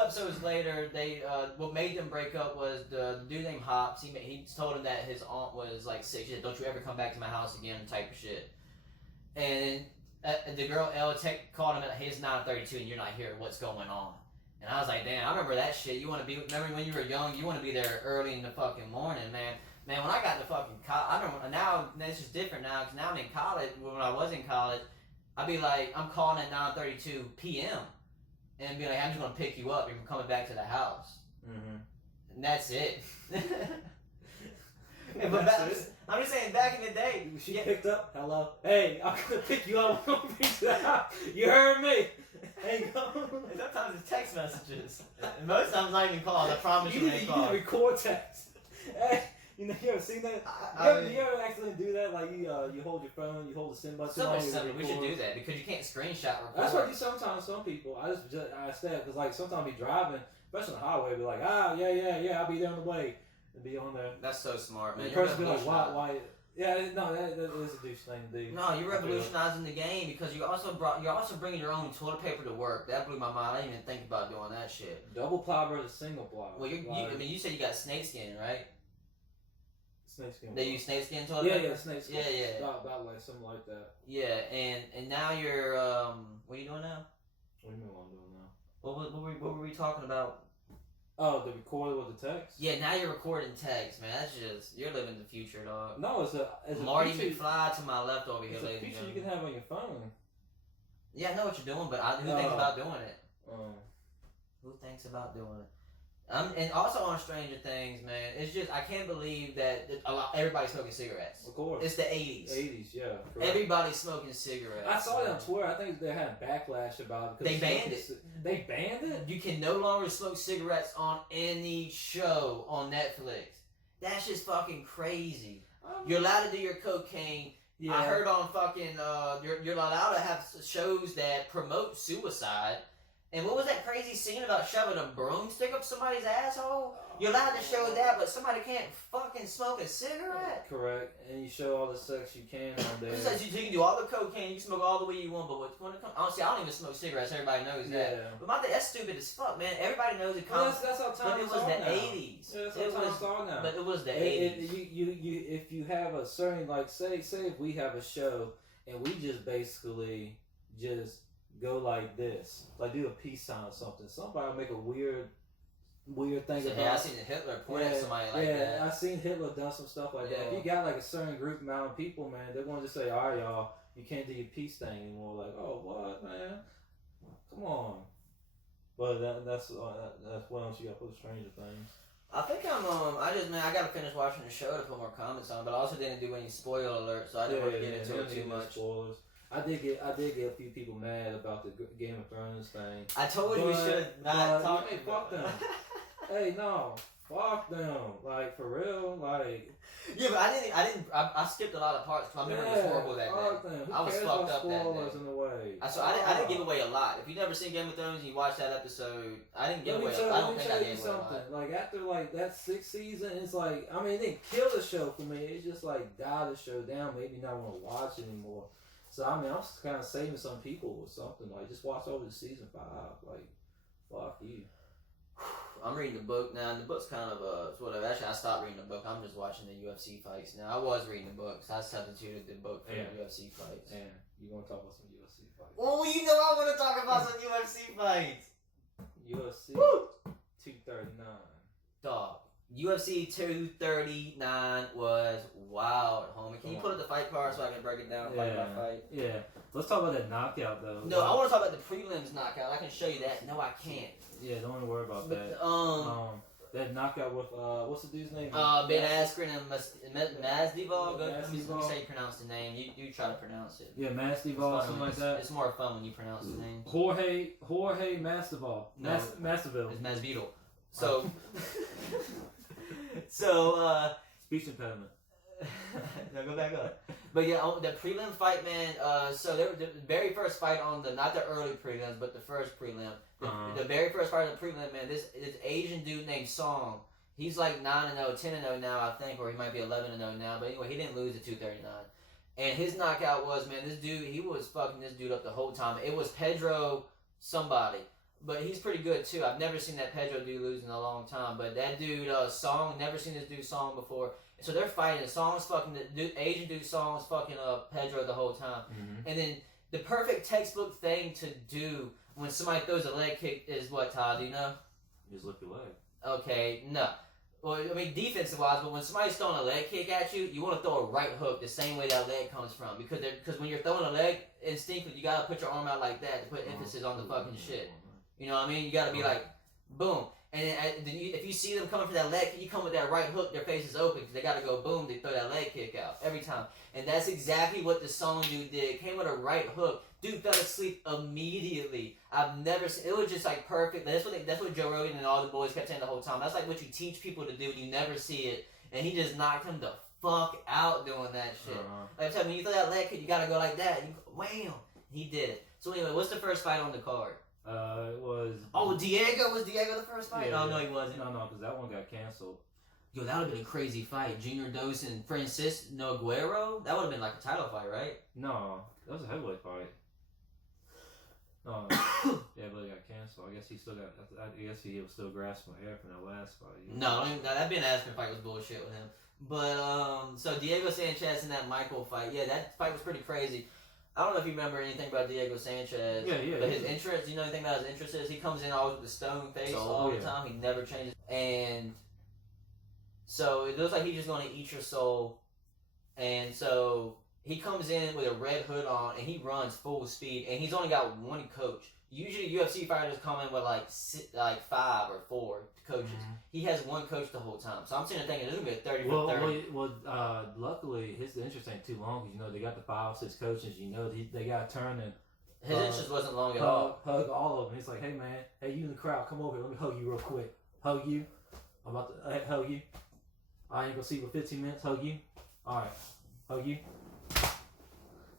episodes later, they what made them break up was the dude named Hops. He told him that his aunt was like sick. She said, "Don't you ever come back to my house again," type of shit. And the girl Elle called him at his 9:32, and you're not here. What's going on? And I was like, damn, I remember that shit. Remember when you were young? You want to be there early in the fucking morning, man. Man, when I got to fucking college, I remember now. It's just different now because now I'm in college. When I was in college, I'd be like, I'm calling at 9:32 p.m. and be like, I'm just gonna pick you up. You're coming back to the house, and that's it. I'm just saying, back in the day, she picked up. Hello, hey, I'm gonna pick you up. I'm gonna bring you to the house. You heard me. Hang on. And sometimes it's text messages. And most times not even calls. I promise you. You need to record text. Hey. You ever seen that? You ever accidentally do that? Like you hold your phone, you hold the send button. So much simple. We should do that because you can't screenshot record. That's what I do sometimes. Some people, I stay because like sometimes I be driving, especially on the highway, be like, yeah, I'll be there on the way and be on there. That's so smart, man. The person be like, why? Yeah, no, that is a douche thing to do. No, you're revolutionizing the game because you're also bringing your own toilet paper to work. That blew my mind. I didn't even think about doing that shit. Double ply versus single ply. Well, you said you got snakeskin, right? Snakeskin. They use snakeskin toilet paper? Yeah, snakeskin. Yeah. About like something like that. Yeah, and now you're what are you doing now? What do you mean what I'm doing now? What were we talking about? Oh, the recorder with the text? Yeah, now you're recording text, man. That's just you're living the future, dog. No, it's a Marty feature, McFly to my left over here, it's ladies a and feature you gentlemen. can have on your phone. Yeah, I know what you're doing, but who thinks about doing it? Who thinks about doing it? And also on Stranger Things, man, it's just I can't believe that everybody's smoking cigarettes. Of course. It's the 80s. 80s, yeah. Correct. Everybody's smoking cigarettes. I saw it on Twitter. I think they had backlash about it. They banned it. They banned it? You can no longer smoke cigarettes on any show on Netflix. That's just fucking crazy. You're allowed to do your cocaine. Yeah. I heard on fucking you're allowed to have shows that promote suicide. And what was that crazy scene about shoving a broomstick up somebody's asshole? You're allowed to show that, but somebody can't fucking smoke a cigarette. Correct. And you show all the sex you can on there. It's like you can do all the cocaine, you can smoke all the weed you want, but when it comes, honestly, I don't even smoke cigarettes. Everybody knows that. But my thing, that's stupid as fuck, man. Everybody knows it comes. That's how time it was the 80s. Yeah, that's how times are now. But it was the 80s. You if you have a certain, like, say if we have a show and we just basically just go like this, like do a peace sign or something. Somebody will make a weird thing about. Yeah, I seen Hitler point at somebody like that. Yeah, I seen Hitler done some stuff like that. If you got like a certain group amount of people, man, they're going to just say, all right, y'all, you can't do your peace thing anymore. Like, oh, what, man? Come on. But that's what else you got for Stranger Things. I think I gotta finish watching the show to put more comments on, but I also didn't do any spoiler alerts, so I didn't want to get into it too much. Spoilers. I did get a few people mad about the Game of Thrones thing. I told you we should not talk. Hey, fuck them. Hey, no, fuck them. Like, for real, like. Yeah, but I skipped a lot of parts because my memory was horrible that day. I was fucked up that day. In a way. I didn't give away a lot. If you've never seen Game of Thrones and you watched that episode, I didn't give away. I don't think I gave away a lot. Like after like that 6th season, it's like it didn't kill the show for me. It's just like died the show down. Maybe not want to watch it anymore. So I'm just kind of saving some people or something. Like just watch over the season 5. Like fuck you. I'm reading the book now, and the book's kind of whatever. Actually, I stopped reading the book. I'm just watching the UFC fights now. I was reading the books. I substituted the book for the UFC fights. Yeah, you want to talk about some UFC fights? Well, you know I want to talk about some UFC fights. UFC 239. Dog. UFC 239 was wild, homie. Can you put up the fight card so I can break it down fight by fight? Yeah. Let's talk about that knockout, though. No, I want to talk about the prelims knockout. I can show you that. No, I can't. Yeah, don't worry about that. That knockout with what's the dude's name? Ben Askren and Masvidal. Let me see how you pronounce the name. You try to pronounce it. Yeah, Masvidal, something like that. It's more fun when you pronounce the name. Jorge Masvidal. No, Masvidal. It's Masvidal. So, speech impediment. No, go back up. But yeah, the prelim fight, man. So there, the very first fight on not the early prelims, but the first prelim. The very first fight of the prelim, man. This Asian dude named Song. He's like 9-0, 10-0 now, I think, or he might be 11-0 now. But anyway, he didn't lose at 239. And his knockout was, man, this dude, he was fucking this dude up the whole time. It was Pedro somebody. But he's pretty good, too. I've never seen that Pedro dude lose in a long time. But that dude, Song, never seen this dude Song before. So they're fighting. Song's fucking, the Asian dude Song's fucking Pedro the whole time. Mm-hmm. And then the perfect textbook thing to do when somebody throws a leg kick is what, Todd? Do you know? Just lift your leg. Okay, no. Well, I mean, defensive-wise, but when somebody's throwing a leg kick at you, you want to throw a right hook the same way that leg comes from. Because when you're throwing a leg, instinctively, you got to put your arm out like that to put emphasis on the fucking shit. You know what I mean? You got to be like, boom. And then if you see them coming for that leg kick, you come with that right hook, their face is open because they got to go boom, they throw that leg kick out every time. And that's exactly what the Song dude did. Came with a right hook. Dude fell asleep immediately. I've never seen, it was just like perfect. That's what Joe Rogan and all the boys kept saying the whole time. That's like what you teach people to do and you never see it. And he just knocked him the fuck out doing that shit. Like I said, when you throw that leg kick, you got to go like that. Wham! He did it. So anyway, what's the first fight on the card? It was. Oh, Diego? Was Diego the first fight? Yeah, no, he wasn't. No, because that one got canceled. Yo, that would have been a crazy fight. Junior Dos and Francis Nogueiro? That would have been like a title fight, right? No, that was a heavyweight fight. No, yeah, but it got canceled. I guess he still got. I guess he was still grasping air from that last fight. No, that Ben Askren fight was bullshit with him. But so Diego Sanchez and that Michael fight, yeah, that fight was pretty crazy. I don't know if you remember anything about Diego Sanchez. Yeah. But his interest, you know anything about his interest is? He comes in always with the stone face all the time. He never changes. And so it looks like he's just going to eat your soul. And so he comes in with a red hood on and he runs full speed. And he's only got one coach. Usually UFC fighters come in with like 5 or 4 coaches. He has one coach the whole time. So I'm sitting there thinking, this is going to be a 30 for 30. Luckily, his interest ain't too long because, they got the 5 or 6 coaches. They got to turn and his interest wasn't long at all. Hug all of them. He's like, hey, man, hey, you in the crowd, come over here. Let me hug you real quick. Hug you. I'm about to hug you. I ain't going to see you for 15 minutes. Hug you. All right. Hug you.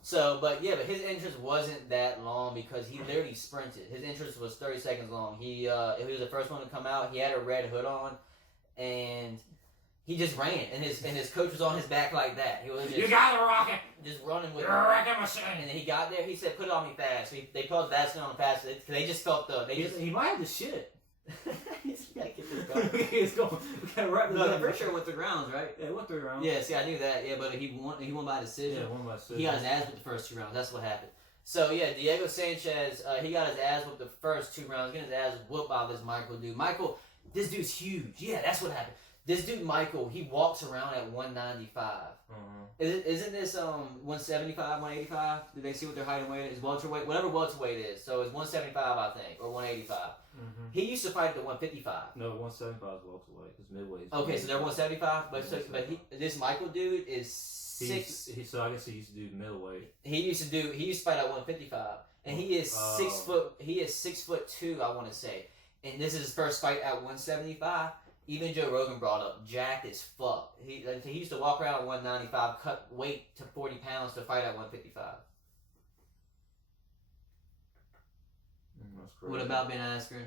So, but his interest wasn't that long because he literally sprinted. His interest was 30 seconds long. He was the first one to come out. He had a red hood on, and he just ran. And his coach was on his back like that. He was just, you got the rocket. Just running with You're a wrecking machine. And then he got there. He said, "Put it on me fast." So they put the basket on him fast because they just felt He might have the shit. He's gotta get this going. He's going. We gotta wrap this No, up. I'm pretty sure it went 3 rounds, right? Yeah, it went 3 rounds. Yeah, see, I knew that. Yeah, but he won by decision. Yeah, won by decision. He got his ass with the first 2 rounds. That's what happened. So yeah, Diego Sanchez, he got his ass with the first 2 rounds. Getting his ass whooped by this Michael dude. This dude's huge. Yeah, that's what happened. This dude Michael, he walks around at 195. Isn't this 175, 185? Did they see what their height and weight is? Welterweight, whatever welterweight is. So it's 175, I think, or 185. He used to fight at 155. No, 175 is welterweight. It's midweight. Okay, so they're 175, but this Michael dude is 6. So I guess he used to do middleweight. He used to fight at 155, and he is 6 foot. He is 6'2", I want to say, and this is his first fight at 175. Even Joe Rogan brought up jacked as fuck. He used to walk around at 195, cut weight to 40 pounds to fight at 155. That's crazy. What about Ben Askren?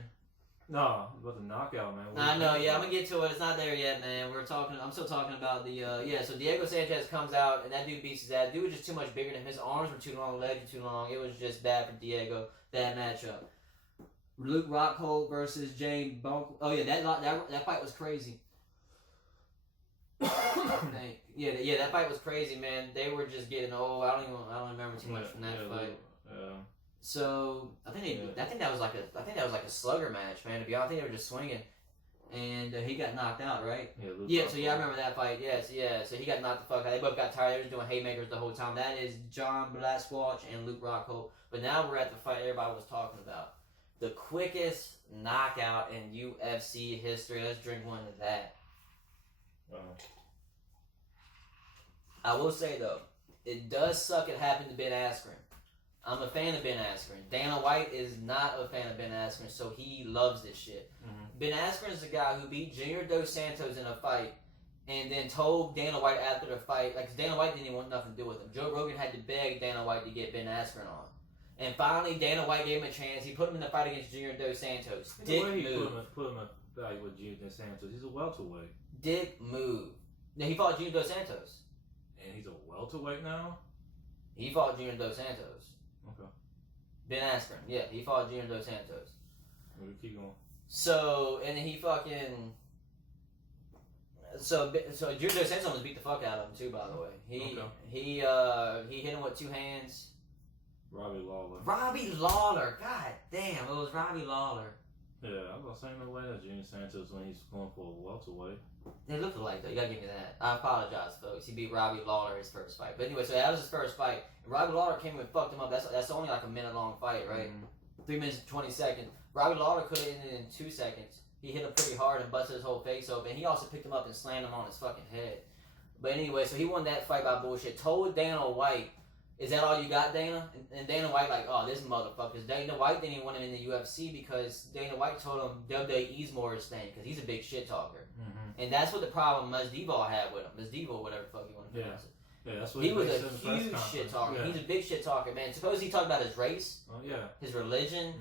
No, about the knockout, man. I know, yeah, I'm gonna get to it. It's not there yet, man. I'm still talking about the So Diego Sanchez comes out and that dude beats his ass. Dude was just too much bigger than him. His arms were too long, legs were too long. It was just bad for Diego, that matchup. Luke Rockhold versus James Bonk. Oh yeah, that fight was crazy. yeah, that fight was crazy, man. They were just getting old. I don't remember too much from that fight. So I think that was like a slugger match, man. To be honest, I think they were just swinging, and he got knocked out, right? Yeah. So I remember that fight. Yes, yeah. So he got knocked the fuck out. They both got tired. They were doing haymakers the whole time. That is John Blasquatch and Luke Rockhold. But now we're at the fight everybody was talking about. The quickest knockout in UFC history. Let's drink one of that. I will say, though, it does suck it happened to Ben Askren. I'm a fan of Ben Askren. Dana White is not a fan of Ben Askren, so he loves this shit. Ben Askren is the guy who beat Junior Dos Santos in a fight and then told Dana White after the fight, like, Dana White didn't even want nothing to do with him. Joe Rogan had to beg Dana White to get Ben Askren on. And finally, Dana White gave him a chance. He put him in the fight against Junior Dos Santos. Dick move. Put him a fight with Junior Dos Santos. He's a welterweight. Dick move. Now, he fought Junior Dos Santos. And he's a welterweight now? He fought Junior Dos Santos. Okay. Ben Askren. Yeah, he fought Junior Dos Santos. We'll keep going. So, and then he fucking... So Junior Dos Santos almost beat the fuck out of him, too, by the way. He hit him with 2 hands. Robbie Lawler. God damn, it was Robbie Lawler. Yeah, I was saying no way that Junior Santos when he's going for a welterweight. They looked alike though, you gotta give me that. I apologize, folks. He beat Robbie Lawler his first fight. But anyway, so that was his first fight. And Robbie Lawler came and fucked him up. That's only like a minute long fight, right? 3 minutes and 20 seconds. Robbie Lawler could have ended in 2 seconds. He hit him pretty hard and busted his whole face open. He also picked him up and slammed him on his fucking head. But anyway, so he won that fight by bullshit. Told Dana White, is that all you got, Dana? And Dana White like, oh, this motherfucker. Dana White didn't even want him in the UFC because Dana White told him WWE's more his thing because he's a big shit talker. And that's what the problem Masvidal had with him. Masvidal, whatever the fuck you want to pronounce it. Yeah, that's what he was a huge shit talker. Yeah. He's a big shit talker, man. Suppose he talked about his race, his religion.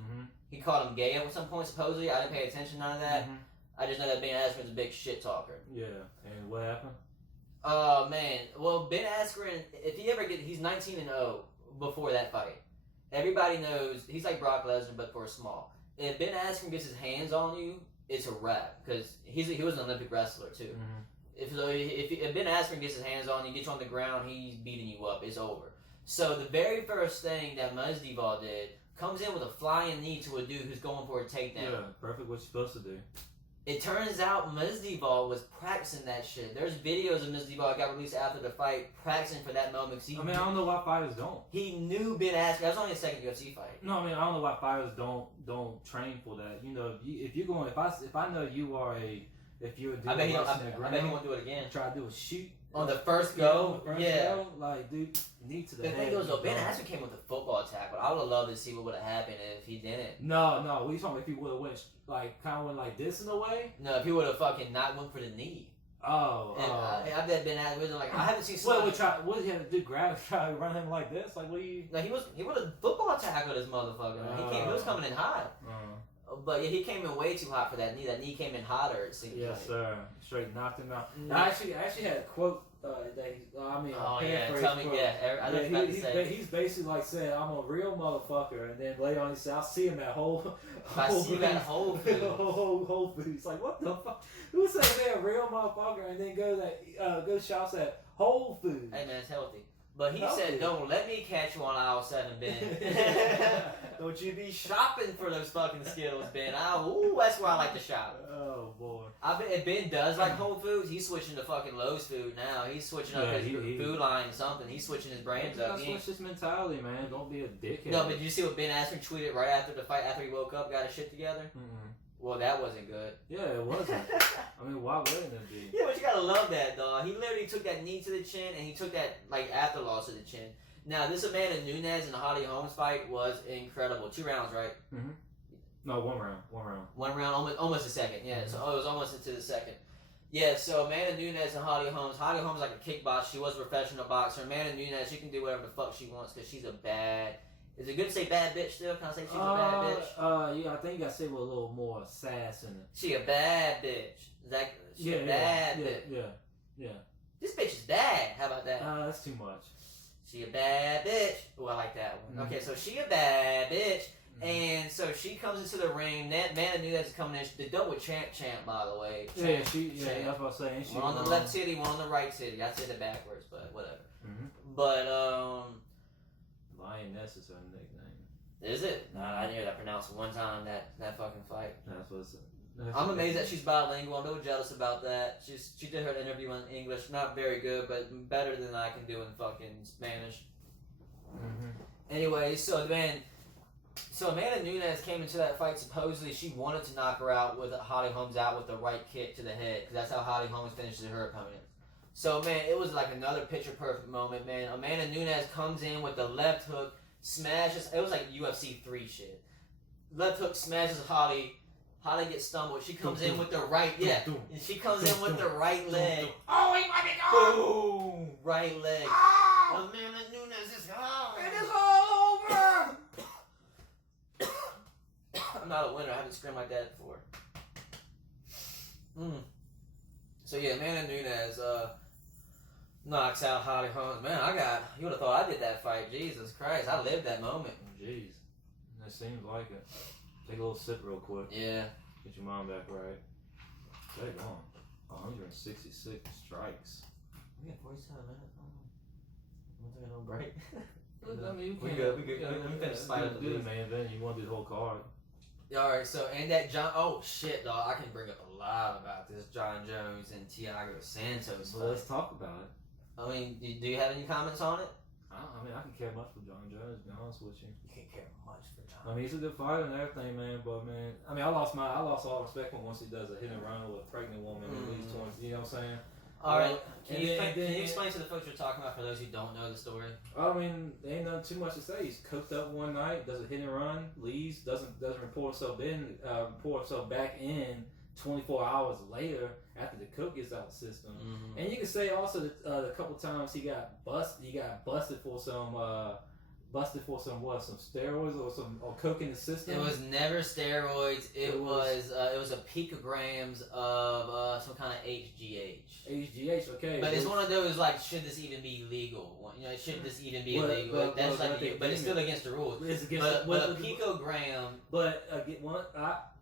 He called him gay at some point, supposedly. I didn't pay attention to none of that. I just know that Ben Askren's a big shit talker. Yeah, and what happened? Oh, man. Well, Ben Askren, if he ever he's 19-0 before that fight. Everybody knows he's like Brock Lesnar, but for a small. If Ben Askren gets his hands on you, it's a wrap because he was an Olympic wrestler too. If Ben Askren gets his hands on you, gets you on the ground, he's beating you up. It's over. So the very first thing that Masvidal did comes in with a flying knee to a dude who's going for a takedown. Yeah, perfect. What you're supposed to do. It turns out Masvidal was practicing that shit. There's videos of Masvidal got released after the fight practicing for that moment. I mean, I don't know why fighters don't. He knew Ben Askren. That was only his second UFC fight. No, I mean, I don't know why fighters don't train for that. You know, if you're going, if I know you are if you're doing I bet he ground, won't do it again. Try to do a shoot on the first go. Go, like, dude, knee to the head. The thing goes though, Ben Askren came with a football tackle. I would have loved to see what would have happened if he didn't. No, what are you talking about? If he would have went like kind of went like this in a way? No, if he would have fucking not went for the knee. Oh, I bet Ben Askren was like, I haven't seen. What did he have to do? Try to run him like this? Like what? No, he would have football tackled this motherfucker. He was coming in hot. But yeah, he came in way too hot for that knee. That knee came in hotter. It seems yes, like. sir. Straight knocked him out. I actually had a quote that he's basically like said, "I'm a real motherfucker," and then later on he said, "I'll see him at Whole Whole Foods." Like what the fuck? Who says they're a real motherfucker and then go shouts at Whole Foods? Hey man, it's healthy. But he said, "Don't let me catch you on aisle 7, Ben. Don't you be shopping for those fucking Skittles, Ben. That's where I like to shop." Oh boy. I bet if Ben does like Whole Foods, he's switching to fucking Lowe's food now. He's switching up his food line something. He's switching his brands up. That's his mentality, man. Don't be a dickhead. No, but did you see what Ben Askren tweeted right after the fight, after he woke up, got his shit together? Mm-hmm. Well, that wasn't good. Yeah, it wasn't. I mean, why wouldn't it be? Yeah, but you gotta love that, dog. He literally took that knee to the chin, and he took that, like, after loss to the chin. Now, this Amanda Nunes and the Holly Holmes fight was incredible. 2 rounds, right? Mm-hmm. No, 1 round. 1 round, almost a second, yeah. So it was almost into the second. Yeah, so Amanda Nunes and Holly Holmes. Holly Holmes is like a kickboxer. She was a professional boxer. Amanda Nunes, she can do whatever the fuck she wants because she's a bad... Is it good to say bad bitch still? Can I say she's a bad bitch? Yeah, I think you gotta say with a little more sass in it. She a bad bitch. She a bad bitch. Yeah. This bitch is bad. How about that? That's too much. She a bad bitch. Oh, I like that one. Mm-hmm. Okay, so she a bad bitch. Mm-hmm. And so she comes into the ring. Amanda Nunes is coming in. The double champ, by the way. Champ. That's what I'm saying. One on the left titty, one on the right titty. I said it backwards, but whatever. Mm-hmm. But, Lioness is her nickname. Is it? Nah, I didn't hear that pronounced one time, that fucking fight. That's what's I'm amazed that she's bilingual. I'm a little jealous about that. She did her interview in English. Not very good, but better than I can do in fucking Spanish. Mm-hmm. Anyway, so Amanda Nunes came into that fight. Supposedly, she wanted to knock her out with Holly Holmes out with the right kick to the head, because that's how Holly Holmes finishes her opponent. So, man, it was like another picture-perfect moment, man. Amanda Nunes comes in with the left hook, smashes... It was like UFC 3 shit. Left hook smashes Holly. Holly gets stumbled. She comes in with the right... Yeah. And she comes in with the right leg. Oh, he might be gone! Boom! Right leg. Oh! Amanda Nunes is gone! It is all over! I'm not a winner. I haven't screamed like that before. So, yeah, Amanda Nunes... knocks out Holly Holmes. Man, you would have thought I did that fight. Jesus Christ, I lived that moment. Jeez. That seems like it. Take a little sip real quick. Yeah. Get your mind back right. Take on. 166 strikes. We got 47 minutes. I'm taking no break. I mean, we good. We finished fight do the main event. You want to do the whole card. Alright, so, and that oh shit, dog, I can bring up a lot about this John Jones and Thiago Santos fight. Well, let's talk about it. I mean, do you have any comments on it? I mean, I can care much for John Jones, to be honest with you. You can't care much for John. I mean, he's a good fighter and everything, man. But man, I mean, I lost all respect for him once he does a hit and run with a pregnant woman in these 20. You know what I'm saying? All right. Can you explain to the folks you're talking about for those who don't know the story? I mean, there ain't nothing too much to say. He's cooked up one night, does a hit and run, leaves, doesn't report himself back in 24 hours later after the cook gets out of the system. Mm-hmm. And you can say also that a couple times he got busted for some steroids or coke in the system. It was never steroids. It was a picograms of some kind of HGH. HGH, okay. But it's one of those like, should this even be legal? You know, should this even be illegal? But it's still against the rules. It's against a picogram. But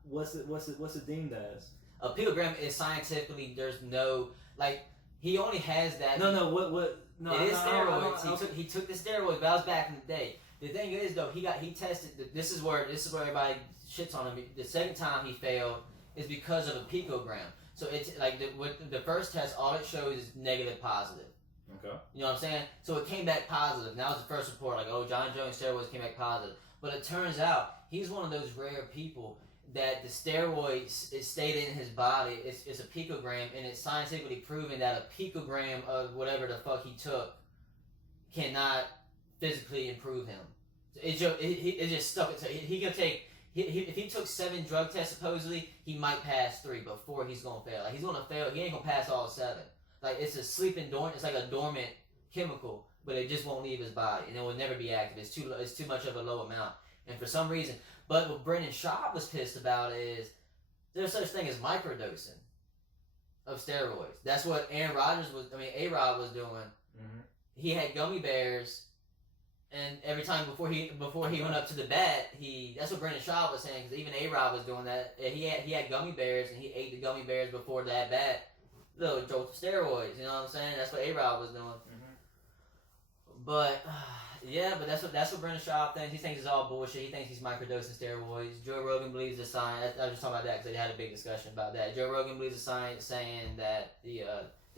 what's it deemed as? A picogram is scientifically, there's no, like, he only has that. No, it is steroids. He took the steroids, but that was back in the day. The thing is, though, he tested. This is where everybody shits on him. The second time he failed, is because of a picogram. So it's like with the first test, all it shows is negative, positive. Okay. You know what I'm saying? So it came back positive. And that was the first report. Like, oh, John Jones steroids came back positive. But it turns out he's one of those rare people that the steroids it stayed in his body. It's a picogram, and it's scientifically proven that a picogram of whatever the fuck he took cannot physically improve him. It just stuck. So he can take. If he took 7 drug tests supposedly, he might pass 3, but 4 he's gonna fail. Like he's gonna fail. He ain't gonna pass all 7. Like it's a sleeping dormant. It's like a dormant chemical, but it just won't leave his body, and it will never be active. It's too much of a low amount, and for some reason. But what Brendan Schaub was pissed about is there's such thing as microdosing of steroids. That's what A-Rod was doing. Mm-hmm. He had gummy bears, and every time before he went up to the bat, that's what Brendan Schaub was saying, because even A-Rod was doing that. He had gummy bears, and he ate the gummy bears before that bat. Little jolt of steroids, you know what I'm saying? That's what A-Rod was doing. Mm-hmm. But yeah, but that's what Brendan Schaub thinks. He thinks it's all bullshit. He thinks he's microdosing steroids. Joe Rogan believes the science. I was just talking about that because they had a big discussion about that. Joe Rogan believes the science, saying that the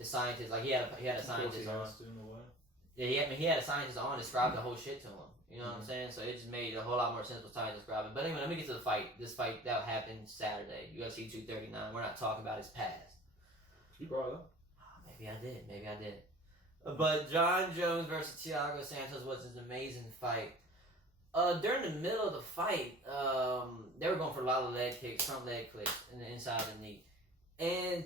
scientist, like he had a scientist on. Yeah, he had a scientist on, described the whole shit to him. You know what I'm saying? So it just made a whole lot more sense with science describing. But anyway, let me get to the fight. This fight that happened Saturday, UFC 239. We're not talking about his past. You brought it up. Maybe I did. But John Jones versus Thiago Santos was an amazing fight. During the middle of the fight, they were going for a lot of leg kicks, front leg kicks, in the inside of the knee. And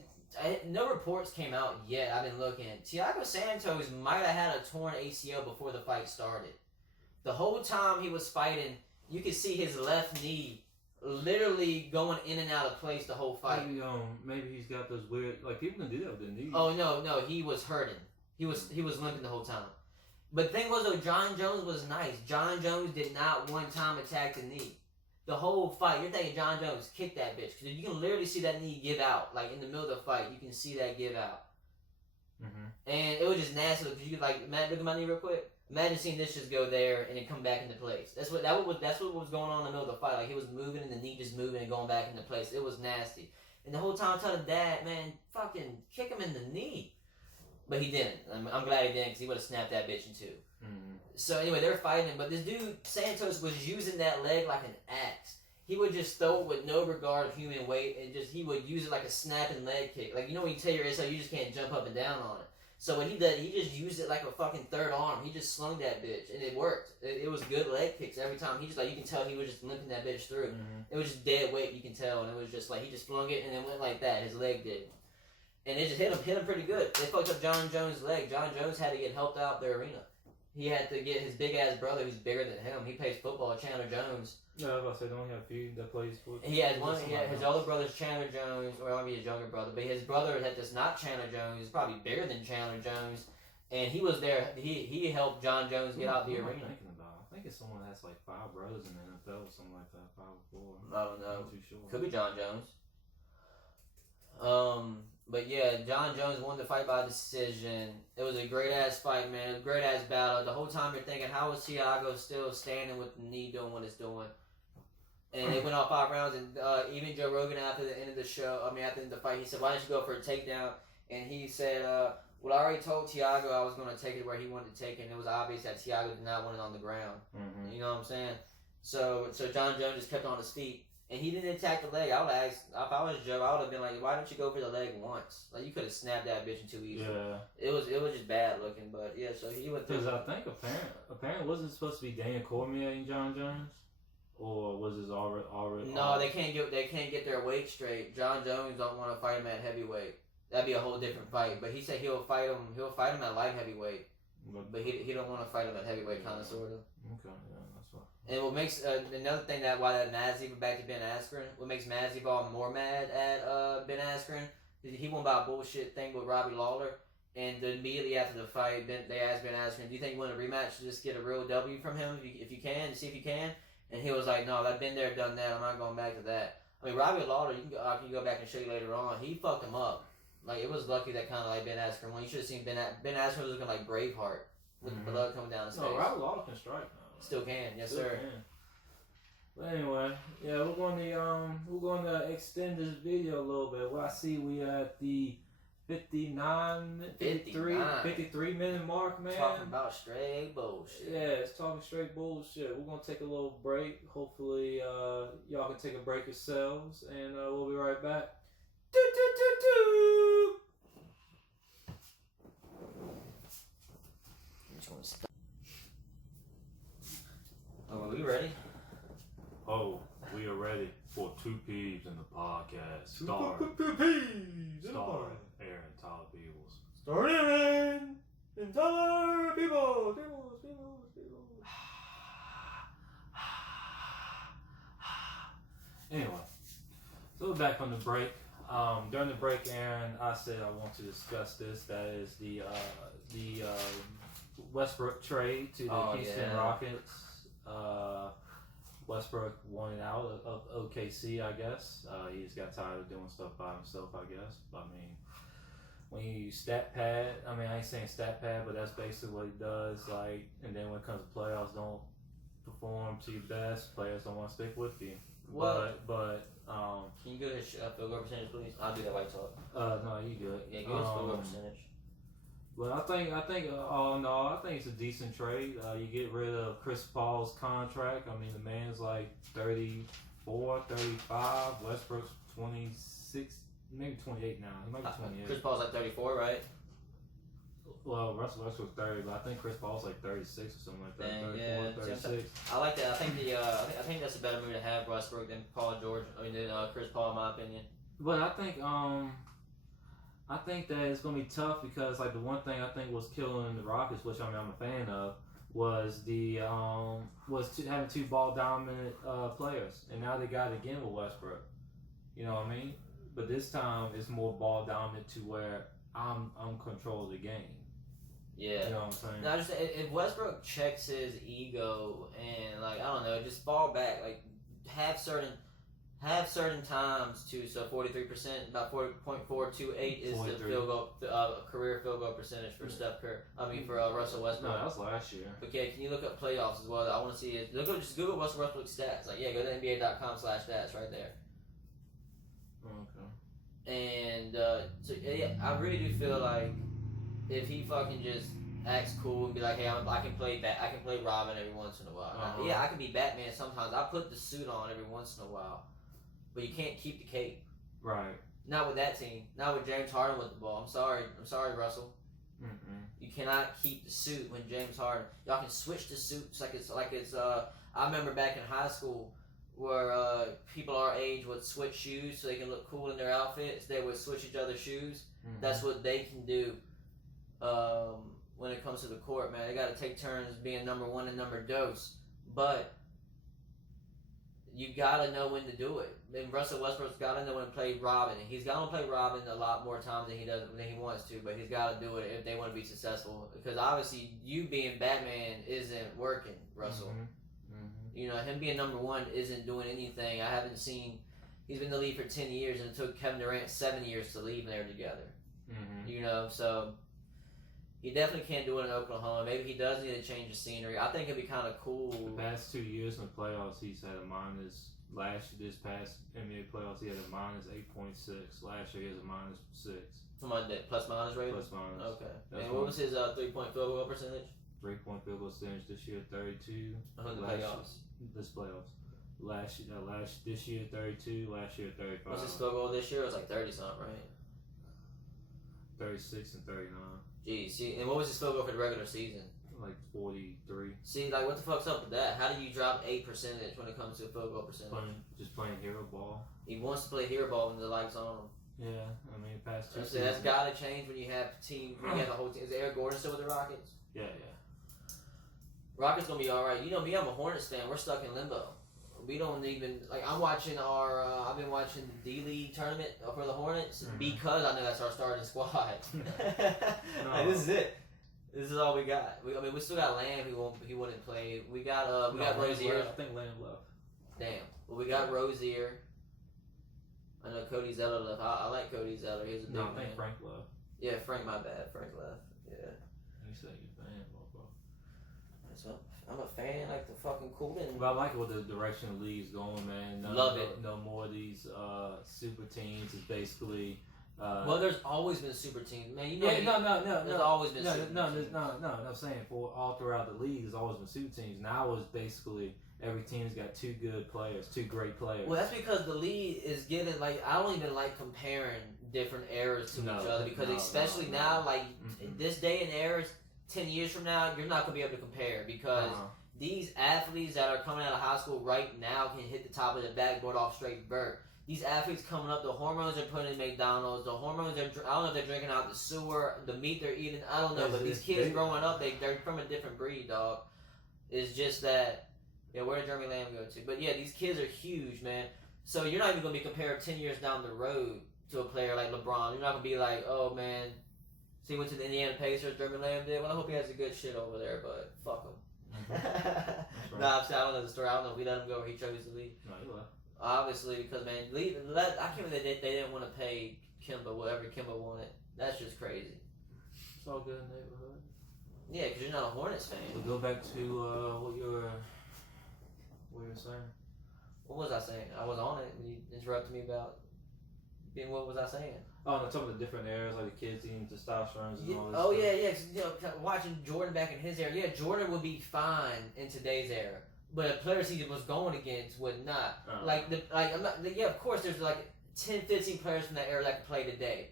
no reports came out yet. I've been looking. Thiago Santos might have had a torn ACL before the fight started. The whole time he was fighting, you could see his left knee literally going in and out of place the whole fight. Maybe he's got those weird, like people can do that with their knees. Oh no, he was hurting. He was limping the whole time. But the thing was though, John Jones was nice. John Jones did not one time attack the knee. The whole fight, you're thinking John Jones kicked that bitch, because you can literally see that knee give out. Like in the middle of the fight, you can see that give out. Mm-hmm. And it was just nasty because you could like, Matt, look at my knee real quick. Imagine seeing this just go there and then come back into place. That's what was going on in the middle of the fight. Like he was moving and the knee just moving and going back into place. It was nasty. And the whole time I'm telling Dad, man, fucking kick him in the knee. But he didn't. I'm glad he didn't, because he would have snapped that bitch in two. Mm-hmm. So anyway, they're fighting, but this dude Santos was using that leg like an axe. He would just throw it with no regard of human weight, and he would use it like a snapping leg kick. Like, you know when you tear your ACL, you just can't jump up and down on it. So what he did, he just used it like a fucking third arm. He just slung that bitch, and it worked. It was good leg kicks every time. He just, like, you can tell he was just limping that bitch through. Mm-hmm. It was just dead weight, you can tell, and it was just like, he just flung it, and it went like that. His leg did. And it just hit him pretty good. They fucked up John Jones' leg. John Jones had to get helped out the arena. He had to get his big-ass brother, who's bigger than him. He plays football, Chandler Jones. No, I was about to say, don't he have a few that plays football? He has one. His older brother's Chandler Jones, or maybe his younger brother. But his brother that's not Chandler Jones is probably bigger than Chandler Jones. And he was there. He helped John Jones get out the arena. I think it's someone that has like 5 brothers in the NFL or something like that. 5 or 4. I don't know. I'm not too sure. Could be John Jones. But yeah, John Jones won the fight by decision. It was a great ass fight, man. It was a great ass battle. The whole time you're thinking, how is Thiago still standing with the knee doing what it's doing? And it went all 5 rounds. And even Joe Rogan after the end of the show, after the fight, he said, "Why don't you go for a takedown?" And he said, "Well, I already told Thiago I was going to take it where he wanted to take it, and it was obvious that Thiago did not want it on the ground." Mm-hmm. You know what I'm saying? So John Jones just kept on his feet. And he didn't attack the leg. I would have asked, if I was Joe, I would have been like, why don't you go for the leg once? Like, you could have snapped that bitch in too easy. Yeah. It was just bad looking, but yeah, so he went through. Because I think apparently wasn't it supposed to be Daniel Cormier and John Jones? Or was this already? No, they can't get their weight straight. John Jones don't want to fight him at heavyweight. That'd be a whole different fight. But he said he'll fight him at light heavyweight. But he don't want to fight him at heavyweight, kind of, sort of. Okay, yeah, that's fine. And what makes another thing why that Masvidal back to Ben Askren, what makes Masvidal more mad at Ben Askren, he won by a bullshit thing with Robbie Lawler, and immediately after the fight, they asked Ben Askren, "Do you think you want a rematch to just get a real W from him if you can, to see if you can?" And he was like, "No, I've been there, done that. I'm not going back to that." I mean, Robbie Lawler, I can go back and show you later on. He fucked him up. Like, it was lucky that kind of like Ben Askren won. You should have seen Ben Askren was looking like Braveheart with the blood coming down his face. No, Robbie Lawler can strike now. Still can, yes Still sir. Can. But anyway, yeah, we're going to extend this video a little bit. Well, I see we at the 53 minute mark, man. Talking about straight bullshit. Yeah, it's talking straight bullshit. We're gonna take a little break. Hopefully, y'all can take a break yourselves, and we'll be right back. Oh, are we ready? Oh, we are ready for Two Peeves in the podcast. Starring Aaron Tyler Peebles. Starring Aaron and Tyler Peebles. Anyway, so we're back from the break. During the break, Aaron, I said I want to discuss this. That is the Westbrook trade to the Houston Rockets. Westbrook wanted out of OKC, I guess. He just got tired of doing stuff by himself, I guess. I mean, when you stat pad, I mean, I ain't saying stat pad, but that's basically what he does. Like, and then when it comes to playoffs, don't perform to your best. Players don't want to stick with you. What? But can you go to field goal percentage, please? I'll do that while you talk. No, you good. Yeah, go to field goal percentage. But I think it's a decent trade. You get rid of Chris Paul's contract. I mean, the man's like 34, 35. Westbrook's 26, maybe 28 now. He might be 28. Chris Paul's like 34, right? Well, Russell Westbrook's 30, but I think Chris Paul's like 36 or something like that. Dang, 34, yeah, 36. I like that. I think I think that's a better move to have Westbrook than Chris Paul, in my opinion. But I think that it's gonna be tough because like the one thing I think was killing the Rockets, which I mean I'm a fan of, was having two ball dominant players, and now they got it again with Westbrook. You know what I mean? But this time it's more ball dominant to where I'm control of the game. Yeah. You know what I'm saying? No, just if Westbrook checks his ego and like I don't know, just fall back, like have certain times to 43%, about 40.428 is 43. The field goal career field goal percentage for Steph Curry. I mean for Russell Westbrook. No, that was last year. Okay, can you look up playoffs as well? I want to see it. Just Google Russell Westbrook stats. Like go to NBA.com/stats right there. Okay. And I really do feel like if he fucking just acts cool and be like, hey, I can play Robin every once in a while. I can be Batman sometimes. I put the suit on every once in a while, but you can't keep the cape. Right. Not with that team. Not with James Harden with the ball. I'm sorry, Russell. Mm-mm. You cannot keep the suit when James Harden. Y'all can switch the suits like it's. I remember back in high school where people our age would switch shoes so they can look cool in their outfits. They would switch each other's shoes. Mm-hmm. That's what they can do. When it comes to the court, man, they got to take turns being number one and number dose. But you got to know when to do it. And Russell Westbrook's got to know when to play Robin. And he's got to play Robin a lot more times than he wants to. But he's got to do it if they want to be successful. Because obviously, you being Batman isn't working, Russell. Mm-hmm. Mm-hmm. You know, him being number one isn't doing anything. I haven't seen. He's been in the league for 10 years, and it took Kevin Durant 7 years to leave, and they were together. Mm-hmm. You know, so. He definitely can't do it in Oklahoma. Maybe he does need to change the scenery. I think it'd be kind of cool. The past 2 years in the playoffs, he's had a minus. This past NBA playoffs, he had a minus 8.6. Last year, he has a minus 6. Somebody that plus minus rating? Plus minus. Okay. And what was his 3-point field goal percentage? 3-point field goal percentage this year, 32. The playoffs. This playoffs. This year 32. Last year 35. What's his field goal this year? It was like 30 something, right? 36 and 39. Geez, see, and what was his field goal for the regular season? Like 43. See, like, what the fuck's up with that? How do you drop 8% when it comes to field goal percentage? Just playing hero ball. He wants to play hero ball when the lights on. Yeah, I mean, past 2 seasons. That's got to change when you have the whole team. Is Eric Gordon still with the Rockets? Yeah. Rockets gonna be all right. You know me, I'm a Hornets fan. We're stuck in limbo. We don't even I'm watching I've been watching the D-League tournament for the Hornets because I know that's our starting squad. Like, this is it. This is all we got. We still got Lamb. He wouldn't play. We got Rozier. I think Lamb left. Damn. Well, we got Rozier. I know Cody Zeller left. I like Cody Zeller. He's a big man. I think Frank left. Yeah, Frank. My bad. Frank left. Yeah. You said you're a fan, bro. That's what I'm a I'm a fan. Like the fucking cooling. But I like what the direction the league's going, man. Love it. No more of these super teams. It's basically. Well, there's always been super teams, man. You know, There's always been super teams. I'm saying for all throughout the league, there's always been super teams. Now it's basically every team's got two good players, two great players. Well, that's because the league is getting like I don't even like comparing different eras to each other because especially now, like this day and eras, 10 years from now, you're not gonna be able to compare because these athletes that are coming out of high school right now can hit the top of the backboard off straight vert. These athletes coming up, the hormones they're putting in McDonald's, the hormones I don't know if they're drinking out the sewer, the meat they're eating, I don't know. But these kids growing up, they're from a different breed, dog. It's just that, yeah, where did Jeremy Lamb go to? But yeah, these kids are huge, man. So you're not even going to be compared 10 years down the road to a player like LeBron. You're not going to be like, oh, man, so he went to the Indiana Pacers, Jeremy Lamb did. Well, I hope he has a good shit over there, but fuck him. Right. Nah, I don't know the story. I don't know if we let him go or he chose to leave. No, he left. Obviously, because, man, I can't believe they didn't want to pay Kimba whatever Kimba wanted. That's just crazy. It's all good in the neighborhood. Yeah, because you're not a Hornets fan. So go back to what you were saying. What was I saying? I was on it and you interrupted me about what was I saying? Oh, no, talking about the different eras, like the kids eating testosterone and all this Oh, stuff. yeah. 'Cause, you know, watching Jordan back in his era, yeah, Jordan would be fine in today's era. But a player he was going against would not. Of course, there's like 10, 15 players from that era that can play today.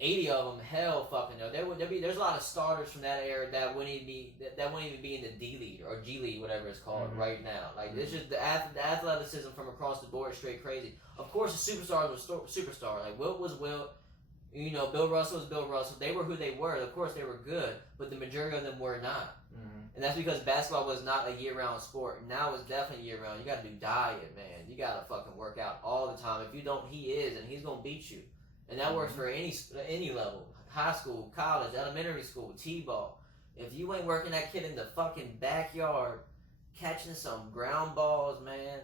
80 of them, hell fucking no. There's a lot of starters from that era that wouldn't even be in the D League or G League, whatever it's called right now. Like it's just the athleticism from across the board is straight crazy. Of course, the superstars were superstar. Like Wilt was Wilt. You know, Bill Russell was Bill Russell. They were who they were. Of course, they were good, but the majority of them were not. And that's because basketball was not a year-round sport. Now it's definitely year-round. You got to do diet, man. You got to fucking work out all the time. If you don't, he is, and he's going to beat you. And that works for any level. High school, college, elementary school, T-ball. If you ain't working that kid in the fucking backyard, catching some ground balls, man,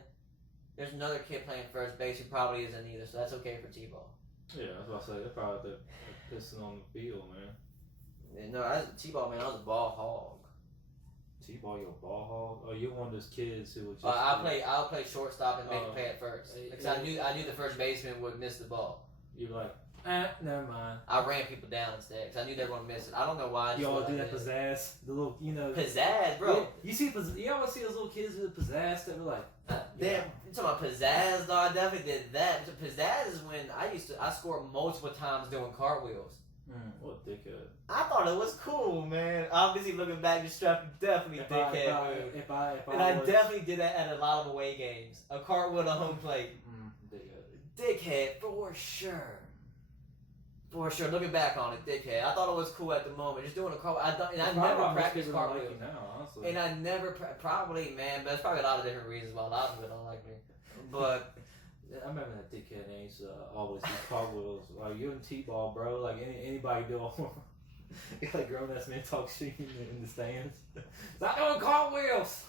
there's another kid playing first base who probably isn't either, so that's okay for T-ball. Yeah, that's what I say. They're probably they're pissing on the field, man. And no, T-ball, man, I was a ball hog. T-ball, your ball hog? Oh, you're one of those kids who would just. I'll play shortstop and make a play at first because I knew the first baseman would miss the ball. You're like, never mind. I ran people down instead because I knew they were gonna miss it. I don't know why. You all do that pizzazz, the little, pizzazz, bro. You always see those little kids with pizzazz that were like, damn. You talking about pizzazz? Though I definitely did that. Pizzazz is when I scored multiple times doing cartwheels. What a dickhead. I thought it was cool, man. Obviously, looking back, just definitely dickhead move. I definitely did that at a lot of away games. A cartwheel to home plate. Dickhead, for sure. For sure. Looking back on it, dickhead. I thought it was cool at the moment. Just doing a cartwheel. I never practiced cartwheels. Like now, honestly. And I never, probably, man, but there's probably a lot of different reasons why a lot of people don't like me. But I remember that dickhead and he used to always do cartwheels. Like, you're in T-ball, bro. Like, anybody do all. Like grown-ass men talk shit in the stands. Stop doing cartwheels!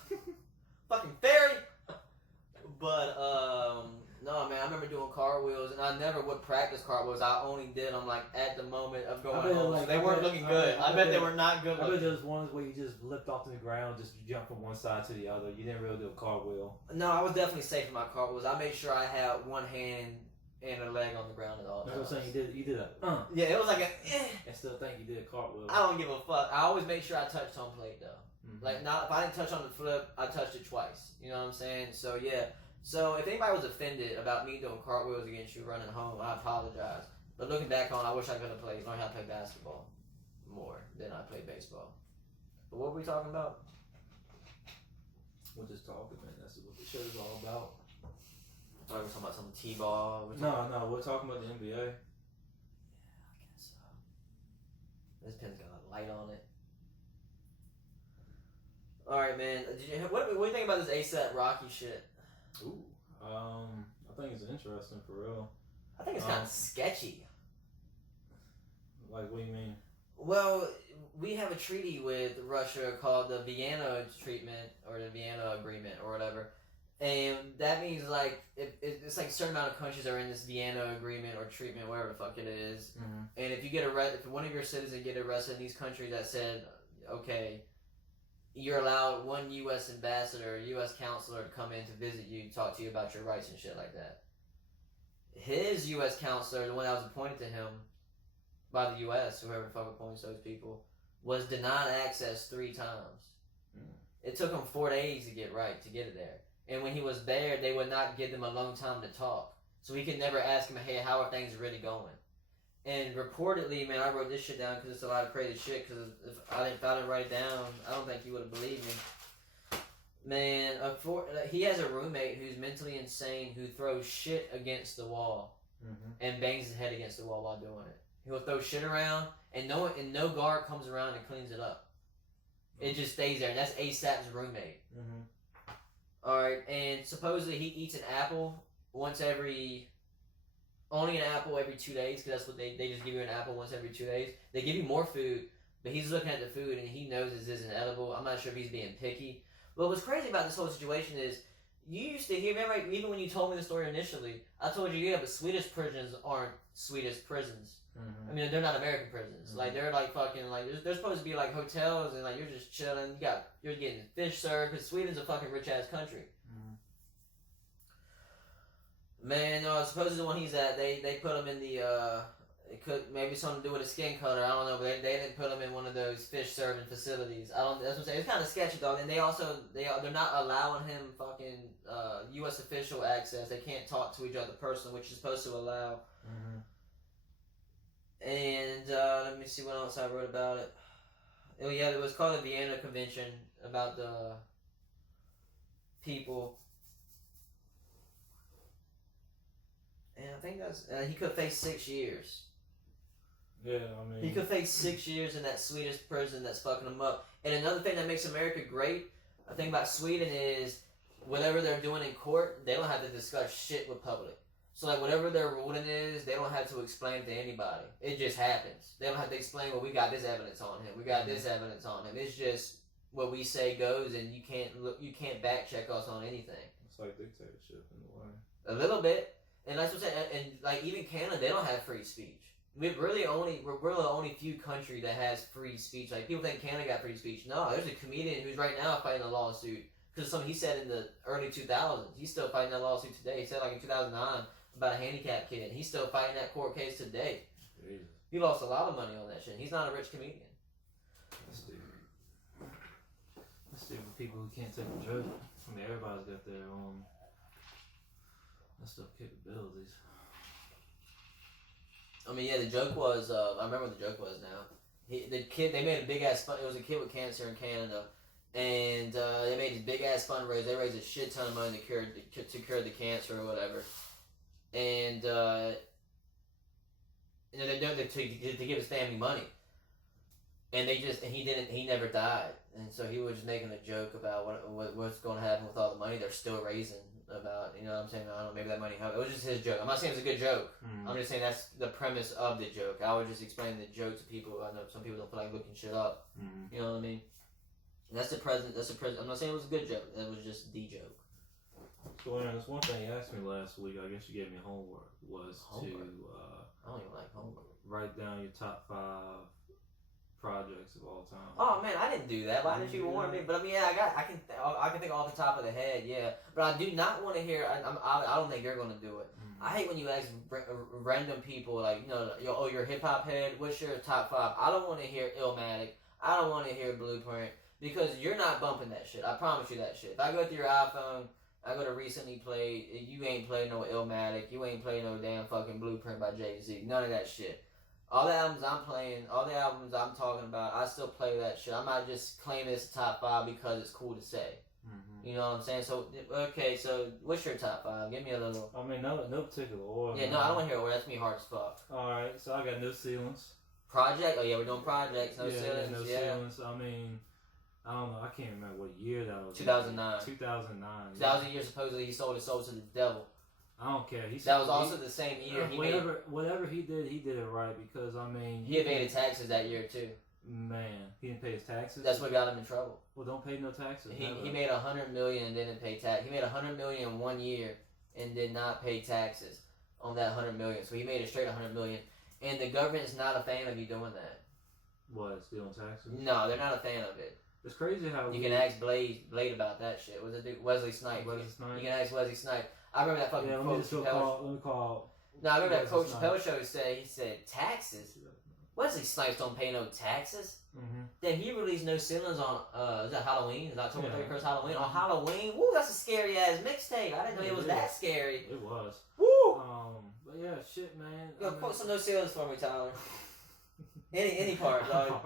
Fucking fairy! But, no, man, I remember doing cartwheels, and I never would practice cartwheels. I only did them, like, at the moment of going home. Like, so they weren't looking good. I bet they were not good looking. I bet there was ones where you just lift off to the ground, just jump from one side to the other. You didn't really do a cartwheel. No, I was definitely safe in my cartwheels. I made sure I had one hand and a leg on the ground at all times. That's what I'm saying. You did a Yeah, it was like a I still think you did a cartwheel. I don't give a fuck. I always make sure I touched home plate, though. Like, not if I didn't touch on the flip, I touched it twice. You know what I'm saying? So, yeah. So if anybody was offended about me doing cartwheels against you running home, I apologize. But looking back on, I wish I could have learned how to play basketball more than I played baseball. But what were we talking about? We're just talking, man. That's what the show is all about. I thought we were talking about some T-ball. No, we're talking about the NBA. Yeah, I guess so. This pen's got a light on it. All right, man. What do you think about this ASAP Rocky shit? Ooh, I think it's interesting for real. I think it's kind of sketchy. Like, what do you mean? Well, we have a treaty with Russia called the Vienna Treatment or the Vienna Agreement or whatever, and that means like it's like a certain amount of countries are in this Vienna Agreement or treatment, whatever the fuck it is. And if you get if one of your citizens get arrested in these countries that said, okay, you're allowed one U.S. ambassador or U.S. counselor to come in to visit you, talk to you about your rights and shit like that. His U.S. counselor, the one that was appointed to him by the U.S., whoever the fuck appoints those people, was denied access 3 times. It took him 4 days to get it there. And when he was there, they would not give him alone time to talk. So he could never ask him, hey, how are things really going? And reportedly, man, I wrote this shit down because it's a lot of crazy shit. Because if I didn't write it down, I don't think you would have believed me. Man, he has a roommate who's mentally insane who throws shit against the wall and bangs his head against the wall while doing it. He'll throw shit around, and no guard comes around and cleans it up. It just stays there, and that's ASAP's roommate. Alright, and supposedly he eats an apple only an apple every 2 days, because that's what they just give you an apple once every 2 days. They give you more food, but he's looking at the food and he knows this isn't edible. I'm not sure if he's being picky. But what's crazy about this whole situation is, you used to hear, remember, even when you told me the story initially, I told you, yeah, but Swedish prisons aren't Swedish prisons. I mean, they're not American prisons. Like, they're like fucking, like, they're supposed to be like hotels, and like, you're just chilling, you're getting fish served, because Sweden's a fucking rich ass country. Man, no, supposedly the one he's at, they put him in the, it could, maybe something to do with a skin color, I don't know, but they didn't put him in one of those fish serving facilities. That's what I'm saying, it's kind of sketchy though, and they're not allowing him fucking, U.S. official access. They can't talk to each other personally, which is supposed to allow. And, let me see what else I wrote about it. Oh yeah, it was called the Vienna Convention about the people. And I think that's, he could face 6 years. Yeah, I mean, he could face 6 years in that Swedish prison that's fucking him up. And another thing that makes America great, I think about Sweden is, whatever they're doing in court, they don't have to discuss shit with public. So like whatever their ruling is, they don't have to explain it to anybody. It just happens. They don't have to explain, well, we got this evidence on him. We got this evidence on him. It's just what we say goes, and you can't back check us on anything. It's like dictatorship in a way. A little bit. And that's what I'm saying. And like even Canada, they don't have free speech. We're the only few country that has free speech. Like people think Canada got free speech. No, there's a comedian who's right now fighting a lawsuit because something he said in the early 2000s. He's still fighting that lawsuit today. He said like in 2009 about a handicapped kid. He's still fighting that court case today. Jesus. He lost a lot of money on that shit. He's not a rich comedian. That's stupid people who can't take a joke. I mean, everybody's got their own messed up capabilities. I mean, yeah, the joke was, I remember what the joke was now. They made a big ass fund. It was a kid with cancer in Canada. And they made this big ass fundraiser. They raised a shit ton of money to cure the cancer or whatever. And they did it to give his family money. And he never died. And so he was just making a joke about what's going to happen with all the money they're still raising. About, you know what I'm saying? I don't know, maybe that money helped. It was just his joke. I'm not saying it's a good joke. I'm just saying that's the premise of the joke. I would just explain the joke to people. I know some people don't feel like looking shit up. You know what I mean? And that's the present. I'm not saying it was a good joke. That was just the joke. So there's one thing you asked me last week. I guess you gave me homework. I don't even like homework. Write down your top 5 projects of all time. Oh man, I didn't do that. Why didn't you warn me? But I mean, yeah, I can think off the top of the head, yeah. But I do not want to hear. I don't think you're gonna do it. I hate when you ask random people like, you know, you're a hip hop head. What's your top 5? I don't want to hear Illmatic. I don't want to hear Blueprint because you're not bumping that shit. I promise you that shit. If I go through your iPhone, I go to recently played. You ain't played no Illmatic. You ain't played no damn fucking Blueprint by Jay-Z. None of that shit. All the albums I'm playing, all the albums I'm talking about, I still play that shit. I might just claim it's top 5 because it's cool to say. You know what I'm saying? So, okay, so what's your top 5? Give me a little. I mean, no particular order. Yeah, no, I don't want to hear order. That's me hard as fuck. Alright, so I got No Ceilings. Project? Oh, yeah, we're doing projects. No Ceilings. No Ceilings. I mean, I don't know. I can't remember what year that was. 2009. 2009. That was the year supposedly he sold his soul to the devil. I don't care. That was also the same year. Whatever he did it right because, I mean... He evaded taxes that year, too. Man, he didn't pay his taxes? That's what got him in trouble. Well, don't pay no taxes. He made $100 million and didn't pay tax. He made $100 million in 1 year and did not pay taxes on that $100 million. So he made it straight $100 million. And the government is not a fan of you doing that. What, stealing taxes? No, they're not a fan of it. It's crazy how You can ask Blade about that shit. What's it do? Wesley Snipes. Wesley Snipes. You can ask Wesley Snipes. I remember that fucking Yeah, quote. let me call. No, I remember that Wesley Coach Snipes. Chappelle show he said taxes. Wesley Snipes don't pay no taxes. Mm-hmm. Then he released No Ceilings on is that Halloween? Is October Yeah. 31st Halloween? On Halloween? Woo, that's a scary ass mixtape. I didn't know it was that scary. It was. Woo! But yeah, shit, man. Yo, quote some No Ceilings for me, Tyler. any part, dog.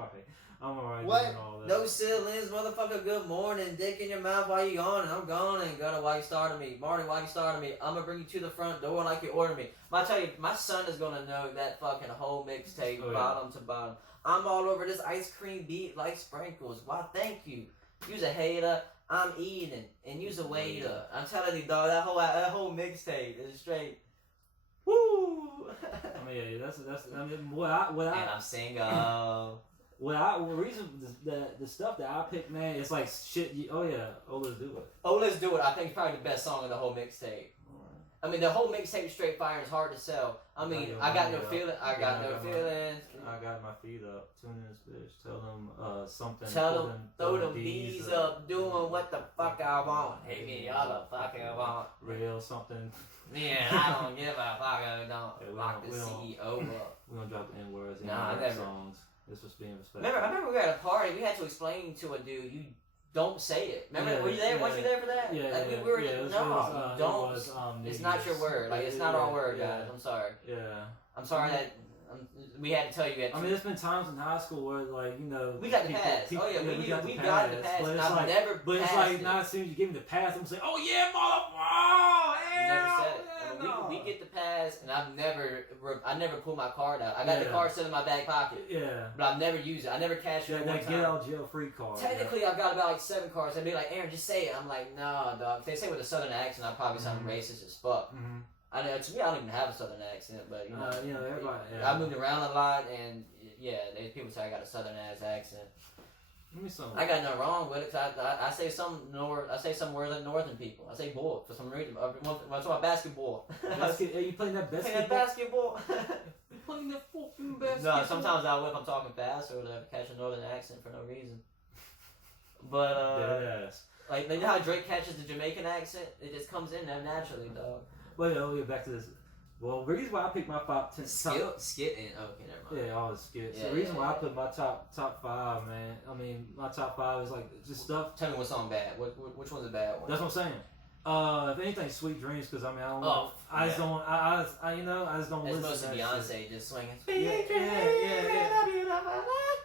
I'm alright What? doing all that. No ceilings, motherfucker. Good morning. Dick in your mouth while you yawning. I'm gone and gonna why you started me. Marty, why you started me? I'm gonna bring you to the front door like you ordered me. I tell you, my son is gonna know that fucking whole mixtape bottom to bottom. I'm all over this ice cream beat like sprinkles. Why, thank you. You's a hater. I'm eating and you's a waiter. I'm telling you, dog. That whole mixtape is straight. Woo! I mean, yeah, that's. I mean, what I. And I'm single. The reason the stuff that I pick, man, it's like shit. Oh let's do it. Oh, let's do it. I think it's probably the best song of the whole mixtape. I mean, the whole mixtape straight fire is hard to sell. I mean, I got no feeling. I got no feelings. I got my feet up. Tune in this bitch. Tell them something. Tell them throw them bees up. Doing what the fuck I want. Hit me all the fuck I want. Real something. Man, I don't give a fuck. I don't. Yeah, Lock the CEO up. We don't drop the N words in Nah, our never. songs. This was being respectful. I remember we were at a party. We had to explain to a dude, you don't say it. Remember, were you there? Weren't you there for that? Yeah, like, yeah, we were, yeah. don't. It's not your word. Like, it's not our word, guys. I'm sorry. Yeah. I'm sorry that we had to tell you. I mean, there's been times in high school where, like, you know, we got the pass. We got the pass. But and it's I've like, never. but it's like not as soon as you give me the pass, I'm saying, oh yeah, motherfucker! Never said it. I mean, we get the pass, and I never pull my card out. I got the card still in my back pocket. Yeah. But I've never used it. I never cashed it. That get out jail free card. Technically, I've got about like 7 cards. They'd be like, Aaron, just say it. I'm like, nah, dog. If they say it with a southern accent, I'd probably sound racist as fuck. Mm-hmm. I know, to me, I don't even have a southern accent, but you know, everybody. Yeah. I moved around a lot, and yeah, people say I got a southern ass accent. Give me some. I got nothing wrong with it. Cause I say some words like northern people. I say bull for some reason. When I talk about basketball. Are you playing that basketball? basketball. You playing that fucking basketball? No, sometimes if I'm talking fast or whatever, catch a northern accent for no reason. But like you know how Drake catches the Jamaican accent? It just comes in there naturally, dog. Well, yeah, we'll get back to this. Well, the reason why I picked my top 10 skit in. Okay, never mind. Yeah, all the skits. Yeah, the reason why I put my top 5, man. I mean, my top 5 is like just stuff. Tell me what song bad. Which one's a bad one? That's what I'm saying. If anything, Sweet Dreams, because I mean, I don't. Oh, I just don't. I just don't it's listen to that Beyonce shit. just swinging. Yeah.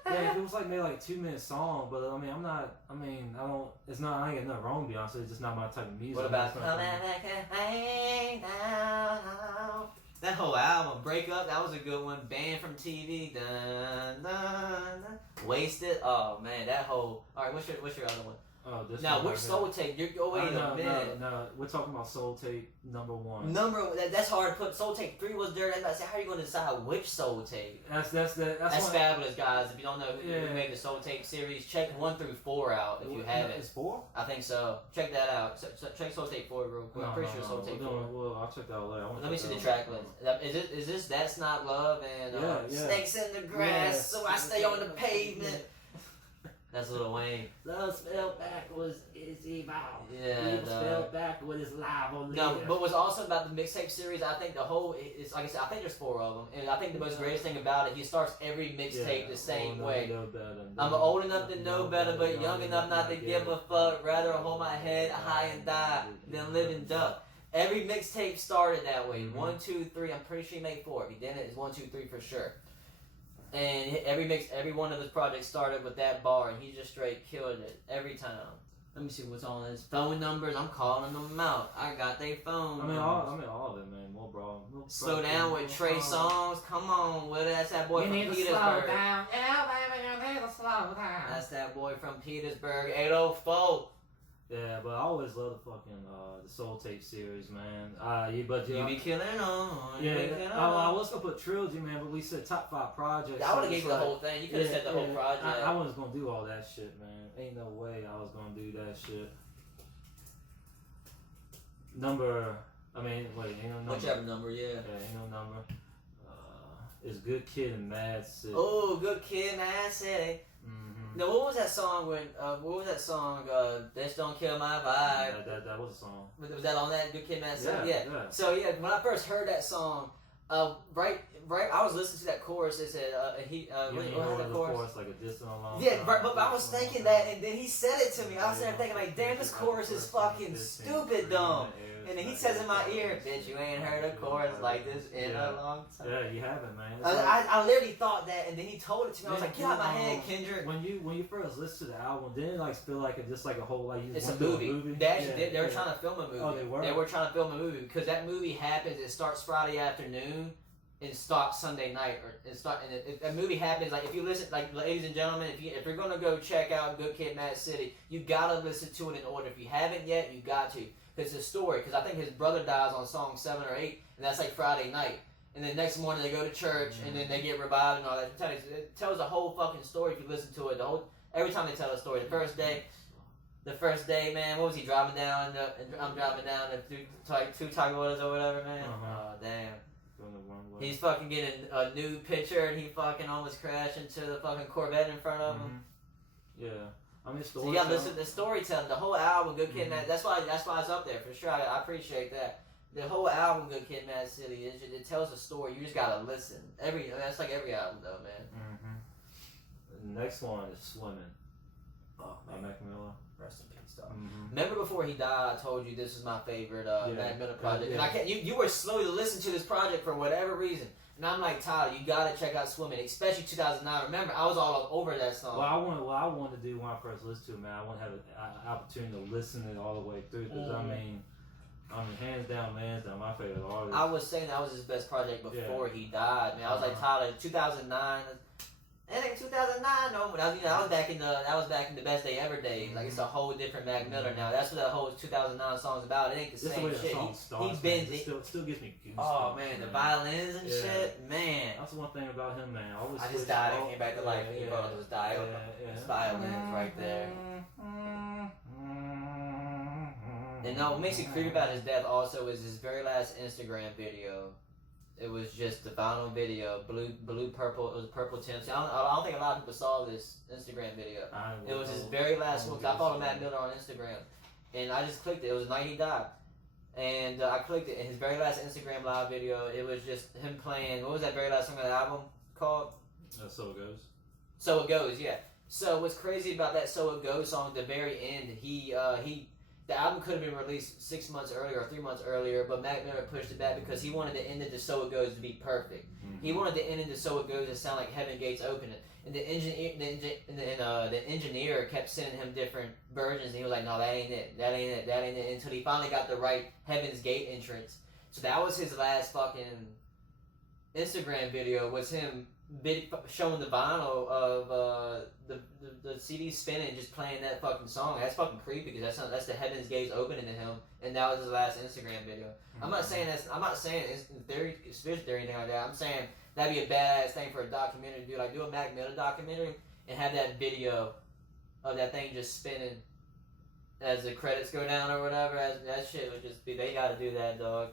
Yeah, it was like maybe like 2-minute song, but I mean, I'm not. I mean, I don't. It's not. I ain't got nothing wrong with Beyonce. It's just not my type of music. What about Come Back and Hang Down? That whole album, Break Up, that was a good one. Banned from TV. Dun, dun, dun. Wasted. Oh man, that whole. All right, what's your other one? Oh, this now, one which right Soul Tape? Wait a minute. No, we're talking about Soul Tape number 1. That's hard to put. Soul Tape 3 was there. That's how are you going to decide which Soul Tape? That's fabulous, guys. If you don't know who made the Soul Tape series, check 1 through 4 out if you haven't. It's 4? I think so. Check that out. Check Soul Tape 4 real quick. I'm pretty sure Soul Tape 4. Well, I'll check that out later. Let me see the track list. Is this That's Not Love and Snakes in the Grass, so I stay on the pavement. That's Lil Wayne. Love spelled backwards is evil. Yeah, evil spelled backwards is live on the No, but what's awesome about the mixtape series, I think the whole is like I said. I think there's 4 of them, and I think the most greatest thing about it, he starts every mixtape the same way. I'm old enough to know better, but young enough not to give a fuck. Rather hold my head high and die than live and duck. Every mixtape started that way. 1, 2, 3. I'm pretty sure he made 4. If he didn't, it's 1, 2, 3 for sure. And every one of his projects started with that bar, and he just straight killed it every time. Let me see what's on his phone numbers. I'm calling them out. I got their phone. I mean, all of it, man. More bro. Slow down with Trey Songz. Come on, that's that boy from Petersburg. Down. Yeah, baby, you need to slow down. That's that boy from Petersburg. 804. Yeah, but I always love the fucking the Soul Tape series, man. You be killing on. I was gonna put trilogy, man, but we said top 5 projects. I would have gave you the whole thing. You could have said the whole project. I wasn't gonna do all that shit, man. Ain't no way I was gonna do that shit. Ain't no number. Whichever number, yeah. Yeah, ain't no number. It's Good Kid and Mad City. Oh, Good Kid, Mad City. Mm-hmm. Now, what was that song when? What was that song? This don't kill my vibe. That was a song. Was that on that Good Kid, Mad City? Yeah. So yeah, when I first heard that song, right, I was listening to that chorus. It said, what was the chorus? Like a distant along. Yeah, right, but I was thinking that, and then he said it to me. I was there thinking like, damn, this chorus is fucking stupid dumb. And then he says in my ear, bitch, you ain't heard a chorus like this in a long time. Yeah, you haven't, man. I literally thought that, and then he told it to me. I was like, get out of my head, Kendrick. When you first listen to the album, didn't it like feel like just like a whole like you it's just a went to movie. They actually they were trying to film a movie. Oh, they were. They were trying to film a movie because that movie happens. It starts Friday afternoon and stops Sunday night, that movie happens like if you listen, like ladies and gentlemen, if you're gonna go check out Good Kid, Mad City, you gotta listen to it in order. If you haven't yet, you got to. Because it's a story. Because I think his brother dies on song 7 or 8, and that's like Friday night. And then next morning they go to church, and then they get revived and all that. It tells the whole fucking story if you listen to it. Every time they tell a story. The first day, man, what was he driving down? I'm driving down two Toyotas or whatever, man. Oh damn. He's fucking getting a new picture, and he fucking almost crashed into the fucking Corvette in front of him. Yeah. I mean, so you gotta listen to the storytelling, the whole album, Good Kid, Mad. That's why it's up there for sure. I appreciate that. The whole album, Good Kid, Mad City, it tells a story. You just gotta listen. That's like every album, though, man. The next one is Swimming. Oh, man. By Mac Miller. Rest in peace, dog. Remember before he died, I told you this is my favorite Mac Miller project. Yeah. And you were slow to listen to this project for whatever reason. And I'm like, Tyler, you gotta check out Swimming, especially 2009. Remember, I was all over that song. What I wanted to do when I first listened to it, man, I want to have an opportunity to listen it all the way through. Because I mean, hands down, my favorite artist. I was saying that was his best project before he died, man. I was like, Tyler, 2009. And in 2009, no, but that was back in the Best Day Ever days. Like it's a whole different Mac Miller now. That's what that whole 2009 song's about. It ain't the same shit. He's been. It still gives me goosebumps. Oh man, the violins and shit, man. That's one thing about him, man. I just died and came back to life. He brought those violins right there. And no, what makes it creepy about his death also is his very last Instagram video. It was just the final video, blue, purple. It was purple tints. I don't think a lot of people saw this Instagram video. It was his very last one. I followed Mac Miller on Instagram, and I just clicked it. It was the night he died, and I clicked it. And his very last Instagram live video, it was just him playing. What was that very last song of the album called? So It Goes. So It Goes, yeah. So what's crazy about that So It Goes song? At the very end, the album could have been released 6 months earlier or 3 months earlier, but Mac Miller pushed it back because he wanted the end of the So It Goes to be perfect. He wanted the end of the So It Goes to sound like Heaven Gates Opening. And the engineer kept sending him different versions, and he was like, no, that ain't it, until he finally got the right Heaven's Gate entrance. So that was his last fucking Instagram video, was him showing the vinyl of the CD spinning, just playing that fucking song. That's fucking creepy because that's the Heaven's Gates opening to him, and that was his last Instagram video. I'm not saying it's theory, conspiracy theory, anything like that. I'm saying that'd be a badass thing for a documentary to do. Like do a Mac Miller documentary and have that video of that thing just spinning as the credits go down or whatever. That shit would just be. They gotta do that, dog.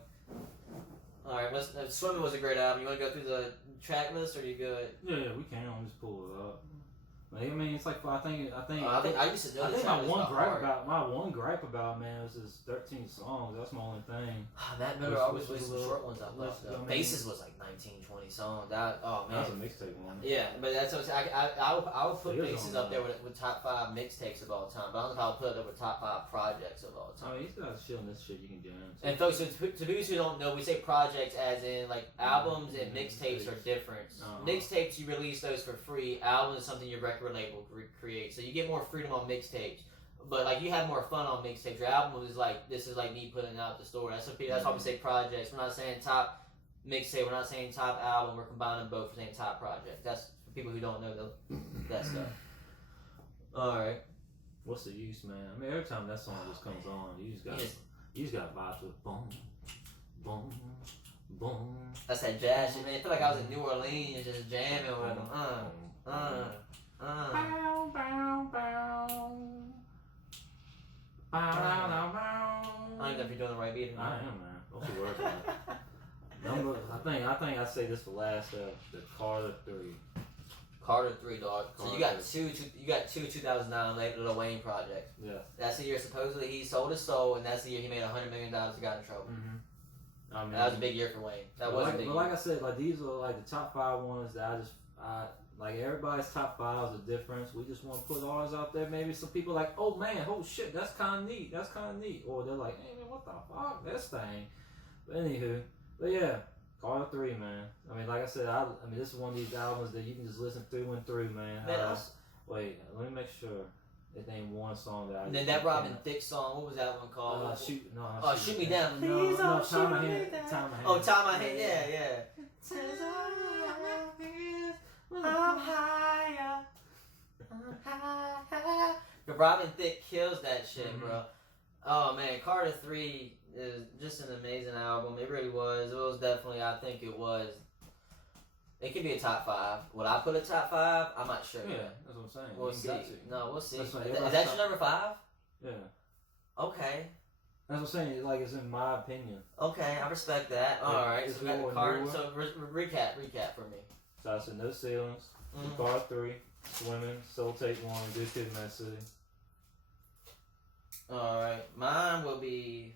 All right, Swimming was a great album. You want to go through the track list, or are you good? Yeah, we can. I'll just pull it up. I mean, it's like I think I used to know. I think my one gripe about man was his 13 songs. That's my only thing. Matt Miller always was some short ones out there. Bases was like 19, 20 songs. That was a mixtape one. Yeah, but that's what I would put Bases up there with top 5 mixtapes of all time. But I don't know if I would put it up with top 5 projects of all time. I mean, he's got shit on this shit you can jam to. And folks, to viewers who don't know, we say projects as in like albums and mixtapes are different. Mixtapes, you release those for free. Albums is something your record label create, so you get more freedom on mixtapes, but like you have more fun on mixtapes. Your album is like, this is like me putting out the story. That's why we say projects. We're not saying top mixtape, we're not saying top album, we're combining both for saying top project. That's for people who don't know that stuff. Alright. What's the use, man? I mean, every time that song just comes on, you just got vibes with boom, boom, boom. That's that jazz shit, man. I feel like I was in New Orleans just jamming with them. Bow, bow, bow. Bow, bow, bow. I don't even know if you're doing the right beat. I am, man. Don't you worry about it. I think I say this for last. The Carter 3. Carter 3, dog. So Carter you got two 2009 Lil Wayne projects. Yeah. That's the year supposedly he sold his soul, and that's the year he made $100 million and got in trouble. Mm-hmm. I mean, that was a big year for Wayne. That was a big year. But like I said, like these are like the top 5 ones that I like everybody's top 5 is a difference. We just want to put ours out there. Maybe some people like, oh man, oh shit, that's kind of neat. That's kind of neat. Or they're like, hey man, what the fuck, this thing. But anywho, but yeah. Carter 3, man. I mean, like I said, I mean, this is one of these albums that you can just listen through and through, man. Wait, let me make sure. It ain't one song that I. And then that Robin Thicke song, what was that one called? Shoot Me Down. Please don't shoot me down. Tie My Hand. Yeah. I'm higher. The Robin Thicke kills that shit, bro. Oh man, Carter 3 is just an amazing album. It really was. It was definitely, I think it was. It could be a top 5. Would I put a top 5? I'm not sure. Yeah, that's what I'm saying. We'll see. No, we'll see. Is Right. that your number 5? Yeah. Okay. That's what I'm saying. Like, it's in my opinion. Okay, I respect that. All right. So we got the Carter. So recap for me. So I said No Ceilings, Carter 3, Swimming, Soul Take 1, Good Kid, Mad City. Alright, mine will be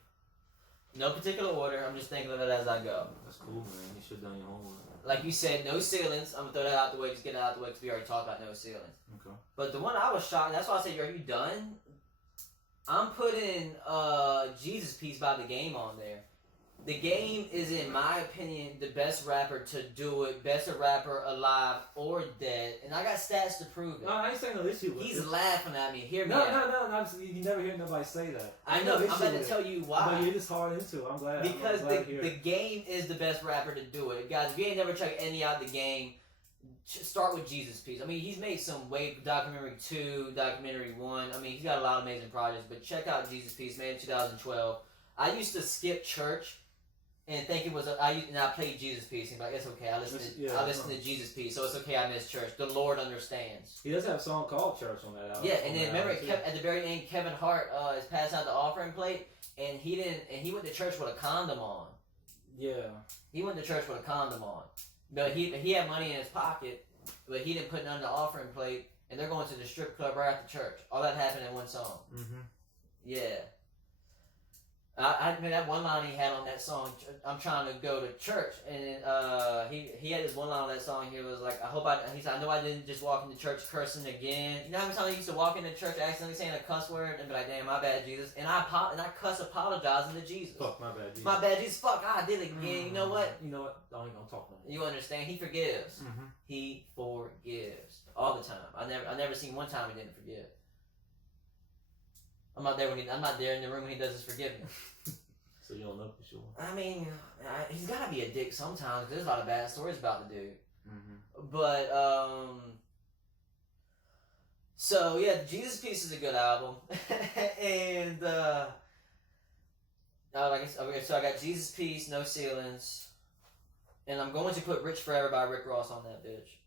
no particular order. I'm just thinking of it as I go. That's cool, man. You should have done your homework. Like you said, No Ceilings. I'm gonna throw that out the way. Just get it out the way because we already talked about No Ceilings. Okay. But the one I was shocked. That's why I said, "Are you done?" I'm putting Jesus Piece by The Game on there. The Game is, in my opinion, the best rapper to do it. Best rapper alive or dead. And I got stats to prove it. No, I ain't saying no issue with it. He's laughing at me. Hear me No. out. You never hear nobody say that. I know. I'm about to tell you why. But you're just hard into it. I'm glad. Because I'm glad the Game is the best rapper to do it. Guys, if you ain't never checked any out The Game, start with Jesus Piece. I mean, he's made some documentary 2, documentary 1. I mean, he's got a lot of amazing projects. But check out Jesus Piece, made in 2012. I used to skip church and think it was I played Jesus Piece and be like, it's okay. I listen to Jesus Piece, so it's okay. I miss church. The Lord understands. He does have a song called Church on that album. Yeah, and then remember at the very end, Kevin Hart is passing out the offering plate, and he went to church with a condom on. Yeah. He went to church with a condom on, but he had money in his pocket, but he didn't put none in the offering plate, and they're going to the strip club right after church. All that happened in one song. Mm-hmm. Yeah. I mean, that one line he had on that song, I'm trying to go to church, and he had this one line on that song. He was like, he said, I know I didn't just walk into church cursing again. You know how many times I used to walk into church accidentally saying a cuss word and be like, damn, my bad, Jesus, and I cuss apologizing to Jesus. Fuck, my bad, Jesus. My bad, Jesus. Fuck, I did it again. You know what? You know what? I ain't gonna talk no more. You understand? He forgives. Mm-hmm. He forgives all the time. I never seen one time he didn't forgive. I'm not there in the room when he does his forgiveness. So you don't know for sure. I mean, he's gotta be a dick sometimes. There's a lot of bad stories about the dude. Mm-hmm. But so yeah, Jesus Piece is a good album, and so I got Jesus Piece, No Ceilings, and I'm going to put Rich Forever by Rick Ross on that bitch.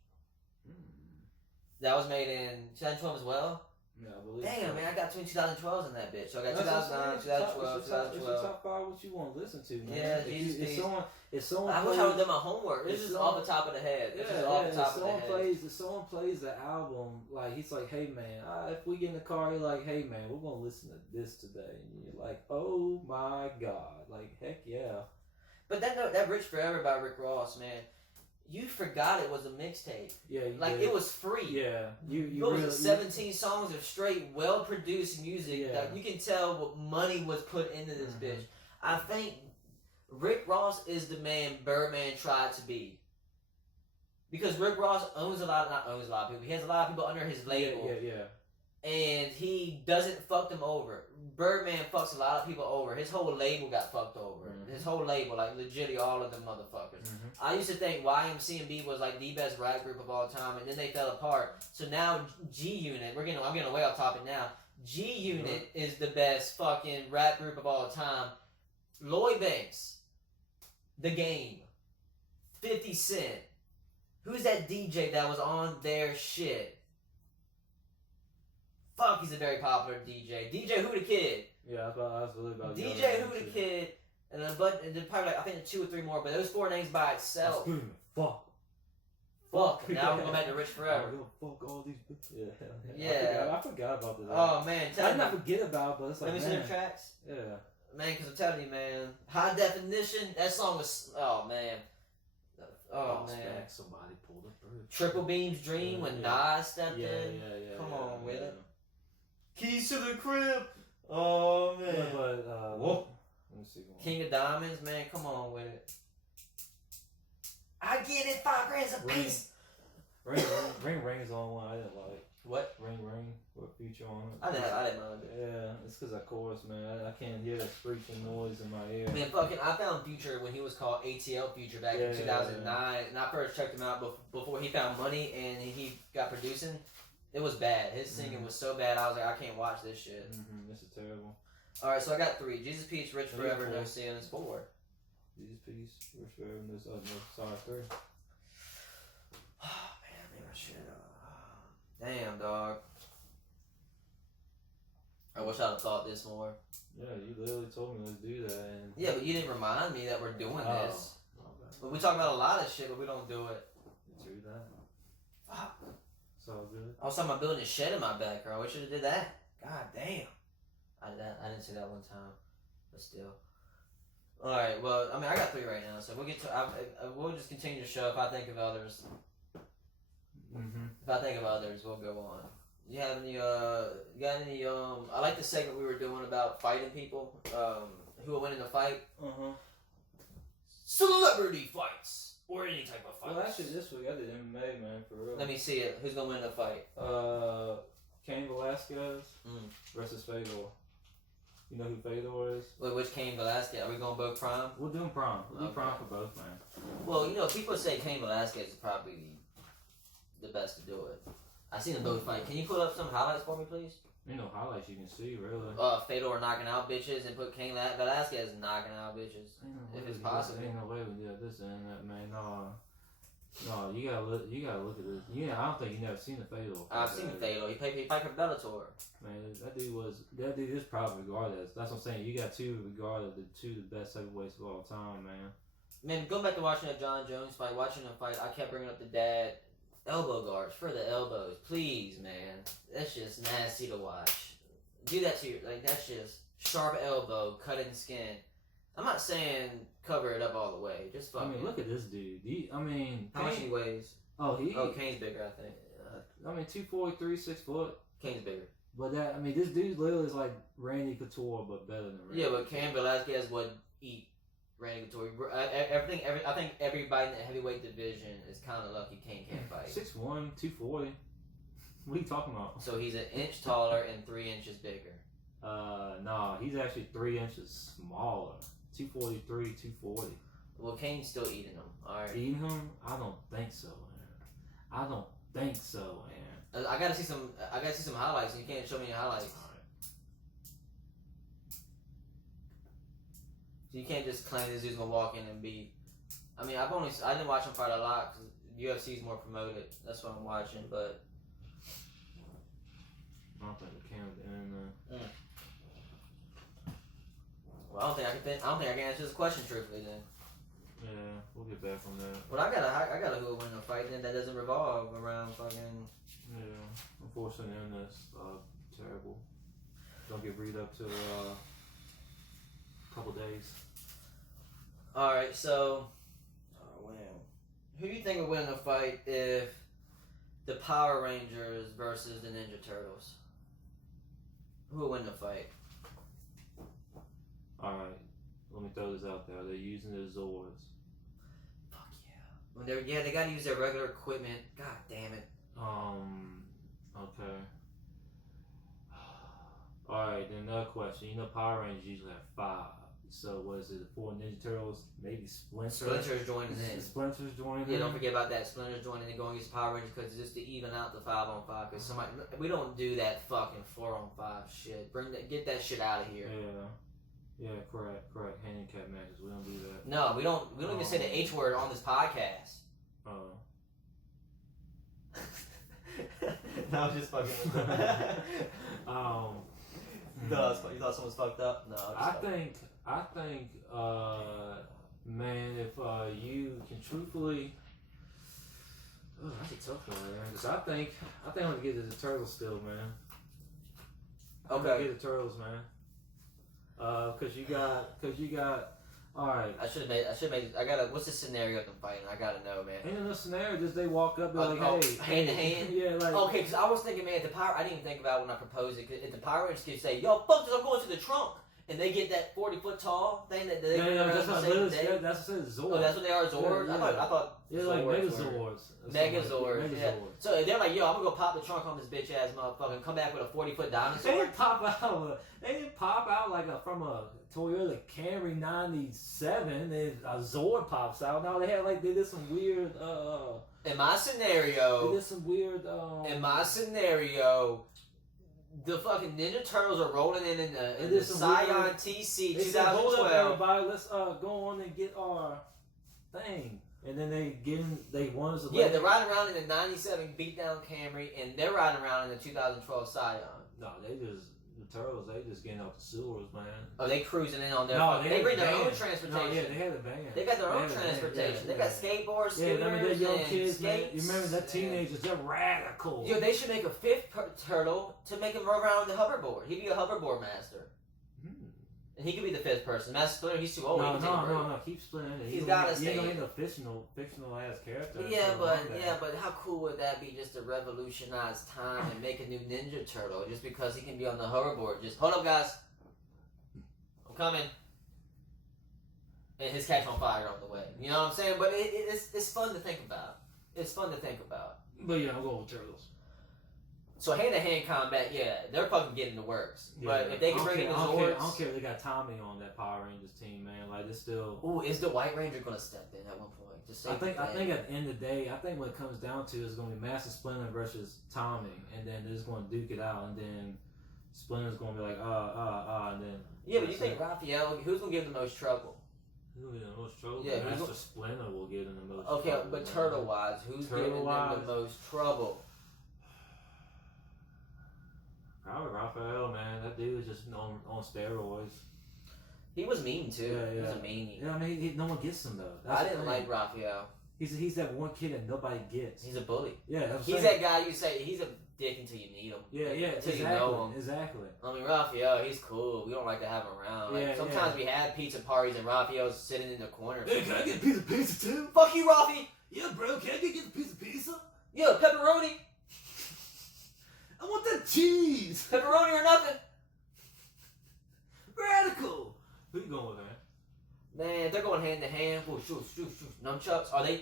That was made in 2012 as well. Yeah, I believe. Damn, so. man, I got 2012s in that bitch. So I got 2009, 2012, 2012. It's your top 5 what you want to listen to, man. Yeah, Jesus Piece. If someone I wish I would have done my homework. This is off the top of the head. If someone plays the album, like he's like, hey man, if we get in the car, you're like, hey man, we're gonna listen to this today, and you're like, oh my god, like heck yeah. But that Rich Forever by Rick Ross, man. You forgot it was a mixtape. Yeah, it was free. Yeah, What was it? 17 songs of straight, well-produced music. Yeah. That you can tell what money was put into this bitch. I think Rick Ross is the man Birdman tried to be. Because Rick Ross not owns a lot of people. He has a lot of people under his label. Yeah. And he doesn't fuck them over. Birdman fucks a lot of people over. His whole label got fucked over. His whole label, like legitly all of them motherfuckers. I used to think YMCMB was like the best rap group of all time, and then they fell apart. So now G Unit, I'm getting way off topic now. G Unit is the best fucking rap group of all time. Lloyd Banks, The Game, 50 Cent. Who's that DJ that was on their shit? Fuck, he's a very popular DJ. DJ Who the Kid. Yeah, I was really about DJ Who the Kid, and then probably I think 2 or 3 more, but those 4 names by itself. Fuck. Fuck. Now we're going back to Rich I'm Forever. gonna fuck all these bitches. Yeah. I forgot about this. Oh man, I tell did me. not forget about it, but it's like, Let me see man. the tracks. Yeah. Man, because I'm telling you, man. High Definition, that song was. Oh man. Oh man. Back, somebody pulled a bird. Triple Beam's Dream when Nas stepped in. Yeah. Come on with it. Keys to the Crib. Oh man. Yeah, but Whoa. let me see. King of Diamonds, man. Come on with it. I get it, $5 a piece. Ring is the only one I didn't like. What? Ring with Future on it. I didn't mind it. Yeah, it's because of course, man. I can't hear that screeching noise in my ear. Man, fucking, I found Future when he was called ATL Future back in 2009, and I first checked him out before he found money and he got producing. It was bad. His singing was so bad, I was like, I can't watch this shit. This is terrible. Alright, so I got 3. Jesus Peach, Rich Forever, No Ceilings. 4. Jesus Peace, Rich Forever, no, sorry, 3. Oh, man, I made my shit up. Damn, dog. I wish I'd have thought this more. Yeah, you literally told me let's do that. And Yeah, but you didn't remind me that we're doing this. Okay. But we talk about a lot of shit, but we don't do it. Do that. Fuck. It's all good. I was talking about building a shed in my backyard. We should have did that. God damn. I didn't say that one time, but still. All right. Well, I mean, I got 3 right now, so we'll get to. We'll just continue to show. If I think of others, if I think of others, we'll go on. You have any? You got any? I like the segment we were doing about fighting people. Who will win in a fight? Celebrity fights or any type of fight. Well, actually, this week I did MMA, man, for real. Let me see it. Who's gonna win the fight? Cain Velasquez versus Fedor. You know who Fedor is? Wait, which Cain Velasquez? Are we going both prime? We're doing prime. We'll do prime for both, man. Well, you know, people say Cain Velasquez is probably the best to do it. I seen them both fight. Can you put up some highlights for me, please? Ain't no highlights you can see, really. Fedor knocking out bitches and put Cain Velasquez knocking out bitches. If it's possible. Ain't no way we did this and that, man. No, you gotta look at this. Yeah, I don't think you never seen the Fedor. I've seen Fedor. He played for Bellator. Man, that dude is probably regarded as. That's what I'm saying. You got regarded the best heavyweights of all time, man. Man, going back to watching that John Jones fight, watching him fight, I kept bringing up the dad elbow guards for the elbows. Please, man, that's just nasty to watch. Do that to your that's just sharp elbow, cutting skin. I'm not saying cover it up all the way. Just fucking. I mean, look at this dude. How much he weighs? Oh, Cain's bigger, I think. 243, 6 foot. Cain's bigger. But this dude literally is like Randy Couture, but better than Randy. Yeah, but Cain Velasquez would eat Randy Couture. I think everybody in the heavyweight division is kind of lucky Cain can't fight. 6'1", 240. What are you talking about? So he's an inch taller and 3 inches bigger. No, he's actually 3 inches smaller. 243, 240. Well, Cain's still eating them. All right. Eating him? I don't think so, man. I don't think so, man. I gotta see some highlights. And you can't show me any highlights. All right. So you can't just claim this dude's gonna walk in and beat. I mean, I didn't watch him fight a lot because UFC's more promoted. That's what I'm watching, but. I don't think we can with the internet. Well, I don't think I can answer this question truthfully then. Yeah, we'll get back on that. But I got a who will win a fight then that doesn't revolve around fucking. Yeah, unfortunately, the internet's terrible. Don't get read up till a couple days. All right, so. Oh man, who do you think would win a fight if the Power Rangers versus the Ninja Turtles? Who would win the fight? Alright, let me throw this out there. They're using their Zords. Fuck yeah. They gotta use their regular equipment. God damn it. Okay. Alright, then another question. You know Power Rangers usually have 5. So what is it, 4 Ninja Turtles? Maybe Splinter's joining in. Splinter's joining in? Yeah, don't forget about that. Splinter's joining in going against Power Rangers because just to even out the 5-on-5. Because we don't do that fucking 4-on-5 shit. Get that shit out of here. Yeah, correct. Handicap matches. We don't do that. No, we don't even say the H word on this podcast. No, I'm just fucking with that. You thought someone was fucked up? No. I think, man, if you can truthfully, Oh, that's a tough one, man. Because I think I'm gonna get to the Turtles still, man. I'm gonna get the Turtles, man. Cause you got. All right. I should have made. I gotta. What's the scenario of them fighting? I gotta know, man. Ain't no scenario. Just they walk up, and hand to hand. Yeah, like. Okay, because I was thinking, man, the Power. I didn't even think about it when I proposed it. Cause if the Power Rangers could say, "Yo, fuck this, I'm going to the trunk," and they get that 40-foot tall thing that they that's what it is. That's what it is. Zord. Oh, that's what they are, Zords. Yeah. I thought. Yeah, like Megazords. Megazords. Yeah. So they're like, yo, I'm gonna go pop the trunk on this bitch ass motherfucker and come back with a 40-foot dinosaur. They didn't pop out like from a Toyota Camry '97 and a Zord pops out. No, they did some weird. In my scenario. They did some weird. In my scenario. The fucking Ninja Turtles are rolling in the Scion TC 2012. Said, hold up, everybody. Let's go on and get our thing. And then they want us to. Yeah, they're riding around in the '97 beatdown Camry, and they're riding around in the 2012 Scion. No, the Turtles. They just getting off the sewers, man. Oh, they cruising in on their. No, they bring their own transportation. No, yeah, they had a van. They got their own transportation. They got skateboards, scooters, remember that young kids, skates. man. You remember that teenagers? They're radical. Yo, they should make a fifth turtle to make him run around with the hoverboard. He'd be a hoverboard master. And he could be the fifth person. Master Splinter, he's too old. No. Keep Splinter. He's got to stay. He ain't no fictional ass character. Yeah, but how cool would that be just to revolutionize time and make a new Ninja Turtle just because he can be on the hoverboard? Just hold up, guys. I'm coming. And his cat's on fire on the way. You know what I'm saying? But it's fun to think about. It's fun to think about. But yeah, I'll go with Turtles. So hand-to-hand combat, yeah, they're fucking getting the works. Yeah, but if they can bring in the Zords... I don't care if they got Tommy on that Power Rangers team, man. Like, it's still... Ooh, is the White Ranger going to step in at one point? Just I think at the end of the day, I think what it comes down to is going to be Master Splinter versus Tommy. And then they're just going to duke it out. And then Splinter's going to be like, and then... Yeah, but you think Raphael, who's going to give the most trouble? Who's going to give the most trouble? Yeah, Master Splinter will give them the most trouble. Okay, but turtle-wise, who's giving them the most trouble? Probably Raphael, man. That dude was just on steroids. He was mean too. Yeah. He was a meanie. Yeah, I mean, no one gets him though. I didn't like Raphael. He's that one kid that nobody gets. He's a bully. Yeah, he's that guy you say he's a dick until you need him. Yeah, until exactly, you know him. Exactly. I mean, Raphael, he's cool. We don't like to have him around. Like, sometimes we had pizza parties and Raphael's sitting in the corner. Hey, can I get a piece of pizza too? Fuck you, Rafi. Yeah, bro. Can I get a piece of pizza? Yeah, pepperoni. I want that cheese. Pepperoni or nothing. Radical. Who you going with, man? Man, they're going hand to hand. Shoot. Nunchucks. Are they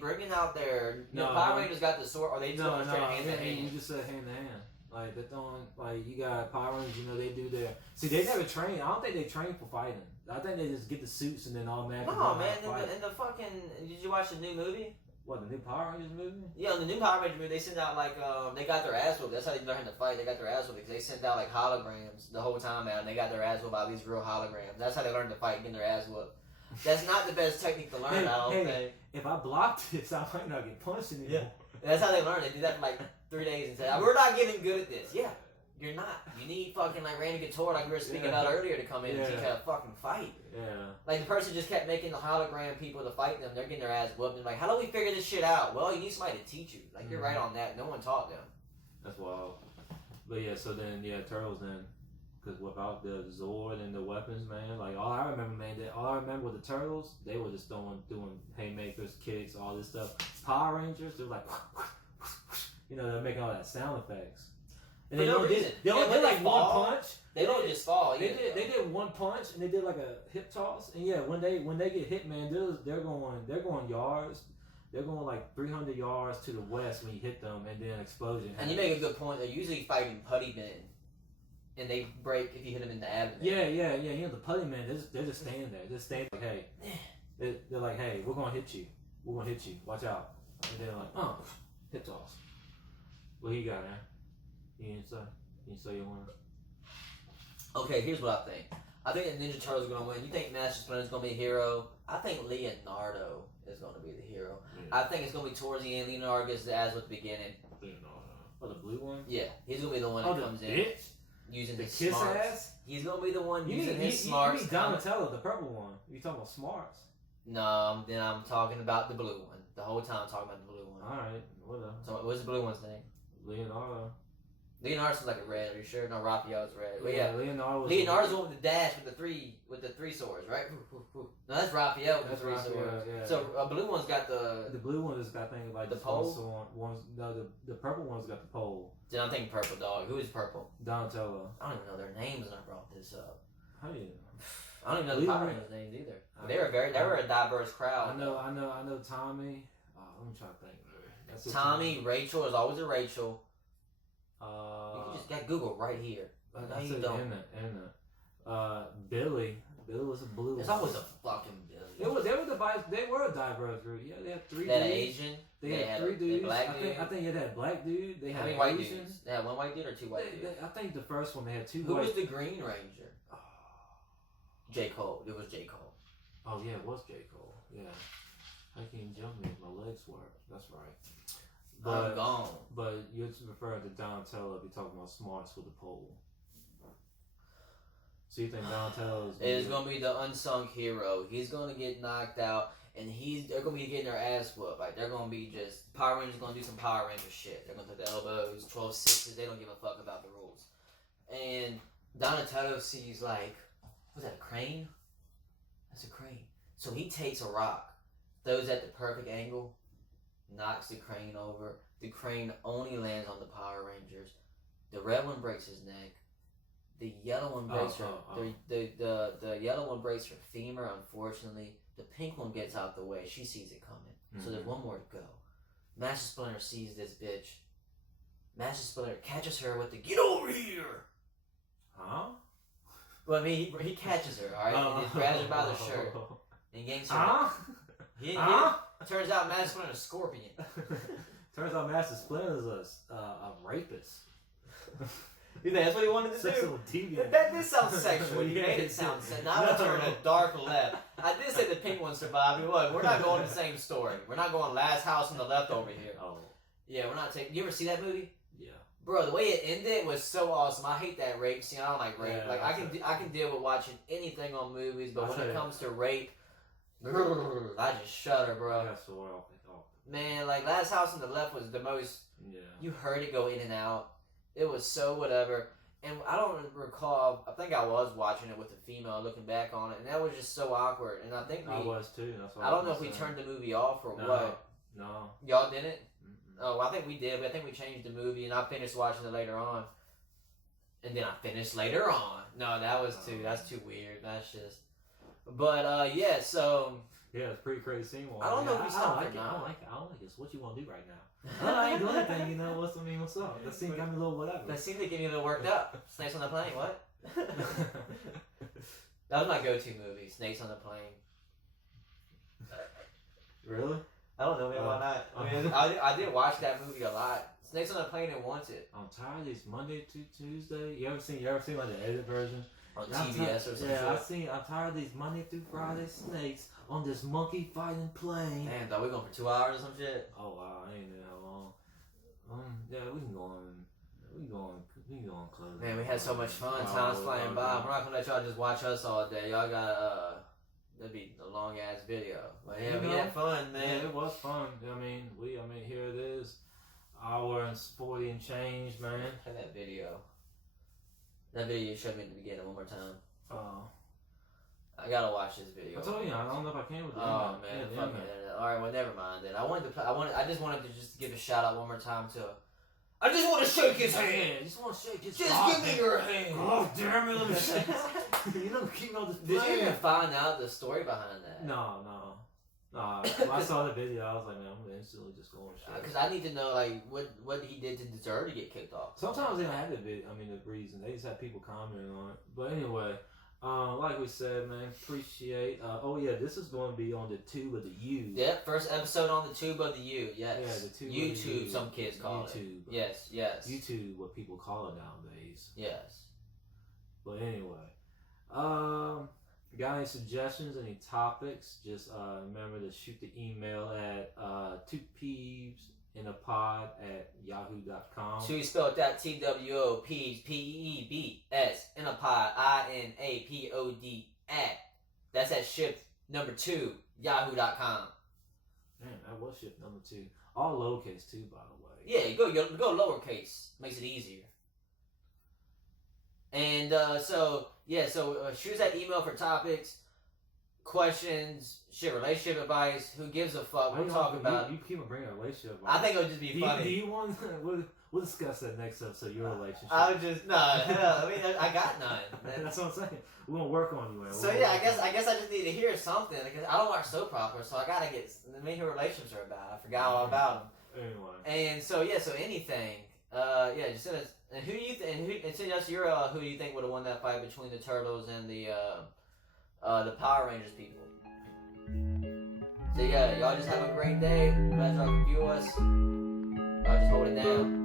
bringing out their... The Power Rangers got the sword. Are they just going straight hand to hand? You just said hand to hand. Like, they're throwing... Like, you got Power Rangers, they do their... See, they never train. I don't think they train for fighting. I think they just get the suits and then automatically... No, man. In the fucking... Did you watch the new movie? What, the new Power Rangers movie? Yeah, the new Power Rangers movie, they sent out they got their ass whooped. That's how they learned to fight. They got their ass whooped because they sent out holograms the whole time out, and they got their ass whooped by these real holograms. That's how they learned to fight, getting their ass whooped. That's not the best technique to learn, I don't think. If I block this, I might not get punched anymore. Yeah. That's how they learn. They did that for 3 days and said, we're not getting good at this. Yeah, you're not. You need fucking Randy Couture, like we were speaking about earlier, to come in and teach you how to fucking fight. Yeah. Like the person just kept making the hologram people to fight them. They're getting their ass whooped. And how do we figure this shit out? Well, you need somebody to teach you. Like you're right on that. No one taught them. That's wild. But yeah, so then Turtles then. Because without the Zord and the weapons, man, all I remember with the Turtles, they were just doing haymakers, kicks, all this stuff. Power Rangers, they were like, they're making all that sound effects. And for no reason. They only did one punch. They don't just fall. They did one punch and they did a hip toss. And yeah, when they get hit, man, they're going yards. They're going 300 yards to the west when you hit them, and then explosion. And you make a good point. They're usually fighting putty men. And they break if you hit them in the abdomen. Yeah. The putty men, they're just standing there. Just standing hey. They're like, hey, we're going to hit you. We're going to hit you. Watch out. And they're like, hip toss. What you got, man? You didn't say you want to... Okay, here's what I think. I think the Ninja Turtles are going to win. You think Master Splinter's going to be a hero? I think Leonardo is going to be the hero. Yeah. I think it's going to be towards the end. Leonardo gets the ass with the beginning. Oh, the blue one? Yeah, he's going to be the one that comes in. Using the his kiss smarts. ass? He's going to be the one using his smarts. You mean Donatello, the purple one. You talking about smarts? No, then I'm talking about the blue one. The whole time I'm talking about the blue one. Alright, whatever. So what's the blue one's name? Leonardo. Leonardo's like a red. Are you sure? No, Raphael's red. Well, yeah. Leonardo's The one with the dash with the three swords, right? No, that's Raphael with the three swords. Yeah. So blue one's got the blue one has got things like the this pole? The purple one's got the pole. Then I'm thinking purple dog. Who is purple? Donatello. I don't even know their names when I brought this up. How do you know? I don't even know the Power Rangers names either. They were a diverse crowd. I know Tommy. Let me try to think. That's Tommy, Rachel is always a Rachel. You can just get Google right here. I you don't. Billy. Billy was a blue. It's always a fucking Billy. They were a diverse group. Yeah, they had three. They had dudes. Asian. They had three dudes. Black dude. I think it had black dude. They had white Asian. dudes. They had one white dude or two white dudes. I think the first one they had two. Who white. was the Green Ranger? J. Cole. It was J. Cole. Oh yeah, it was J. Cole. Yeah. I can't jump me. My legs work. That's right. I'm gone. But you're referring to Donatello if you're talking about smarts with the pole. So you think Donatello is going to be the unsung hero. He's going to get knocked out, and they're going to be getting their ass whooped. Like, they're going to be just, Power Rangers going to do some Power Ranger shit. They're going to take the elbows, 12 sixes. They don't give a fuck about the rules. And Donatello sees, like, was that a crane? That's a crane. So he takes a rock, throws at the perfect angle, knocks the crane over. The crane only lands on the Power Rangers. The red one breaks his neck. The yellow one breaks the yellow one breaks her femur, unfortunately. The pink one gets out the way. She sees it coming. So there's one more to go. Master Splinter sees this bitch. Master Splinter catches her with the "Get over here!" Huh? Well, I mean, he catches her, alright? And he grabs her by the shirt. And yanks her. Turns out Master Splinter's a scorpion. Turns out Master Splinter is a rapist. You think that's what he wanted to Sexual do? deviant. That did sound sexual. You made it sound sexual. Now I'm turning a dark left. I did say the pink one survived. Look, we're not going the same story. We're not going Last House on the Left over here. Oh. Yeah, we're not taking... You ever see that movie? Yeah. Bro, the way it ended was so awesome. I hate that rape scene. I don't like rape. Yeah, like, I can deal with watching anything on movies, but when it comes to rape, I just shudder, bro. That's the world. Man, like, Last House on the Left was the most... Yeah. You heard it go in and out. It was so whatever. And I don't recall, I think I was watching it with a female looking back on it, and that was just so awkward. And I think I was too. That's what I don't know if we turned the movie off or what. No. Y'all didn't? Oh, I think we did. But I think we changed the movie, and I finished watching it later on. And then I finished later on. No, that was too. That's too weird. That's just. But yeah, so. Yeah, it's pretty crazy scene. I don't know if we stopped or I not. don't like it. I don't like it. So what you want to do right now? I ain't doing anything. You know what's up? That scene got me a little whatever. That seemed to get me a little worked up. Snakes on the Plane. What? That was my go-to movie. Snakes on the Plane. Really? I don't know, man. Why not? I mean, I did watch that movie a lot. Snakes on the Plane and Wanted. I'm tired of these Monday to Tuesday. You ever seen like the edited version? On TBS or something. Yeah, I'm tired of these Monday through Friday snakes on this monkey fighting plane. Man, thought we going for 2 hours or some shit. Oh wow, I ain't know how long. Yeah, we can go close. Man, we had so much fun. Time's flying by. We're not gonna let y'all just watch us all day. Y'all got that'd be a long ass video. But yeah, we had fun, man. Yeah, it was fun. I mean, here it is, hour and 40 and change, man. Play that video. That video you showed me at the beginning one more time. Oh. I gotta watch this video. I told you, I don't know if I can with the Oh internet. man, fucking internet. Alright, well never mind then. I just wanted to just give a shout out one more time to I just want to shake his hand. I just want to shake his Just give me your hand. Oh damn it, let me shake his You don't keep on this Did you even find out the story behind that? No. When I saw the video, I was like, man, I'm gonna instantly just go and shake. Because I need to know like what he did to deserve to get kicked off. Sometimes they don't have the reason. They just have people commenting on it. But anyway, like we said, man, appreciate. This is going to be on the Tube of the U. Yeah, first episode on the Tube of the U. Yes. Yeah, the Tube. YouTube. Of the U. Some kids call YouTube. it. Yes. YouTube, what people call it nowadays. Yes. But anyway, got any suggestions, any topics? Just remember to shoot the email at 2peebsinapod@yahoo.com. So you spelled that TWO PEEBS in a pod INAPOD at. That's at shift number 2 yahoo.com. Man, that was ship number 2. All lowercase too, by the way. Yeah, you go lowercase. Makes it easier. And so shoot us that email for topics, questions, shit, relationship advice. Who gives a fuck? We'll talk about. You keep bringing a relationship. I think it'll just be funny. Do you want? We'll discuss that next episode. Your relationship. I would just I mean, I got none. That's what I'm saying. We're gonna work on you, man. So yeah, I guess I just need to hear something because I don't watch soap operas, so I gotta get who relationships are about. I forgot all about them. Anyway. And so anything. Just send us. And who do you and send us your who you think would have won that fight between the Turtles and the Power Rangers people. So yeah, y'all just have a great day. Glad y'all can view us. Y'all just hold it down.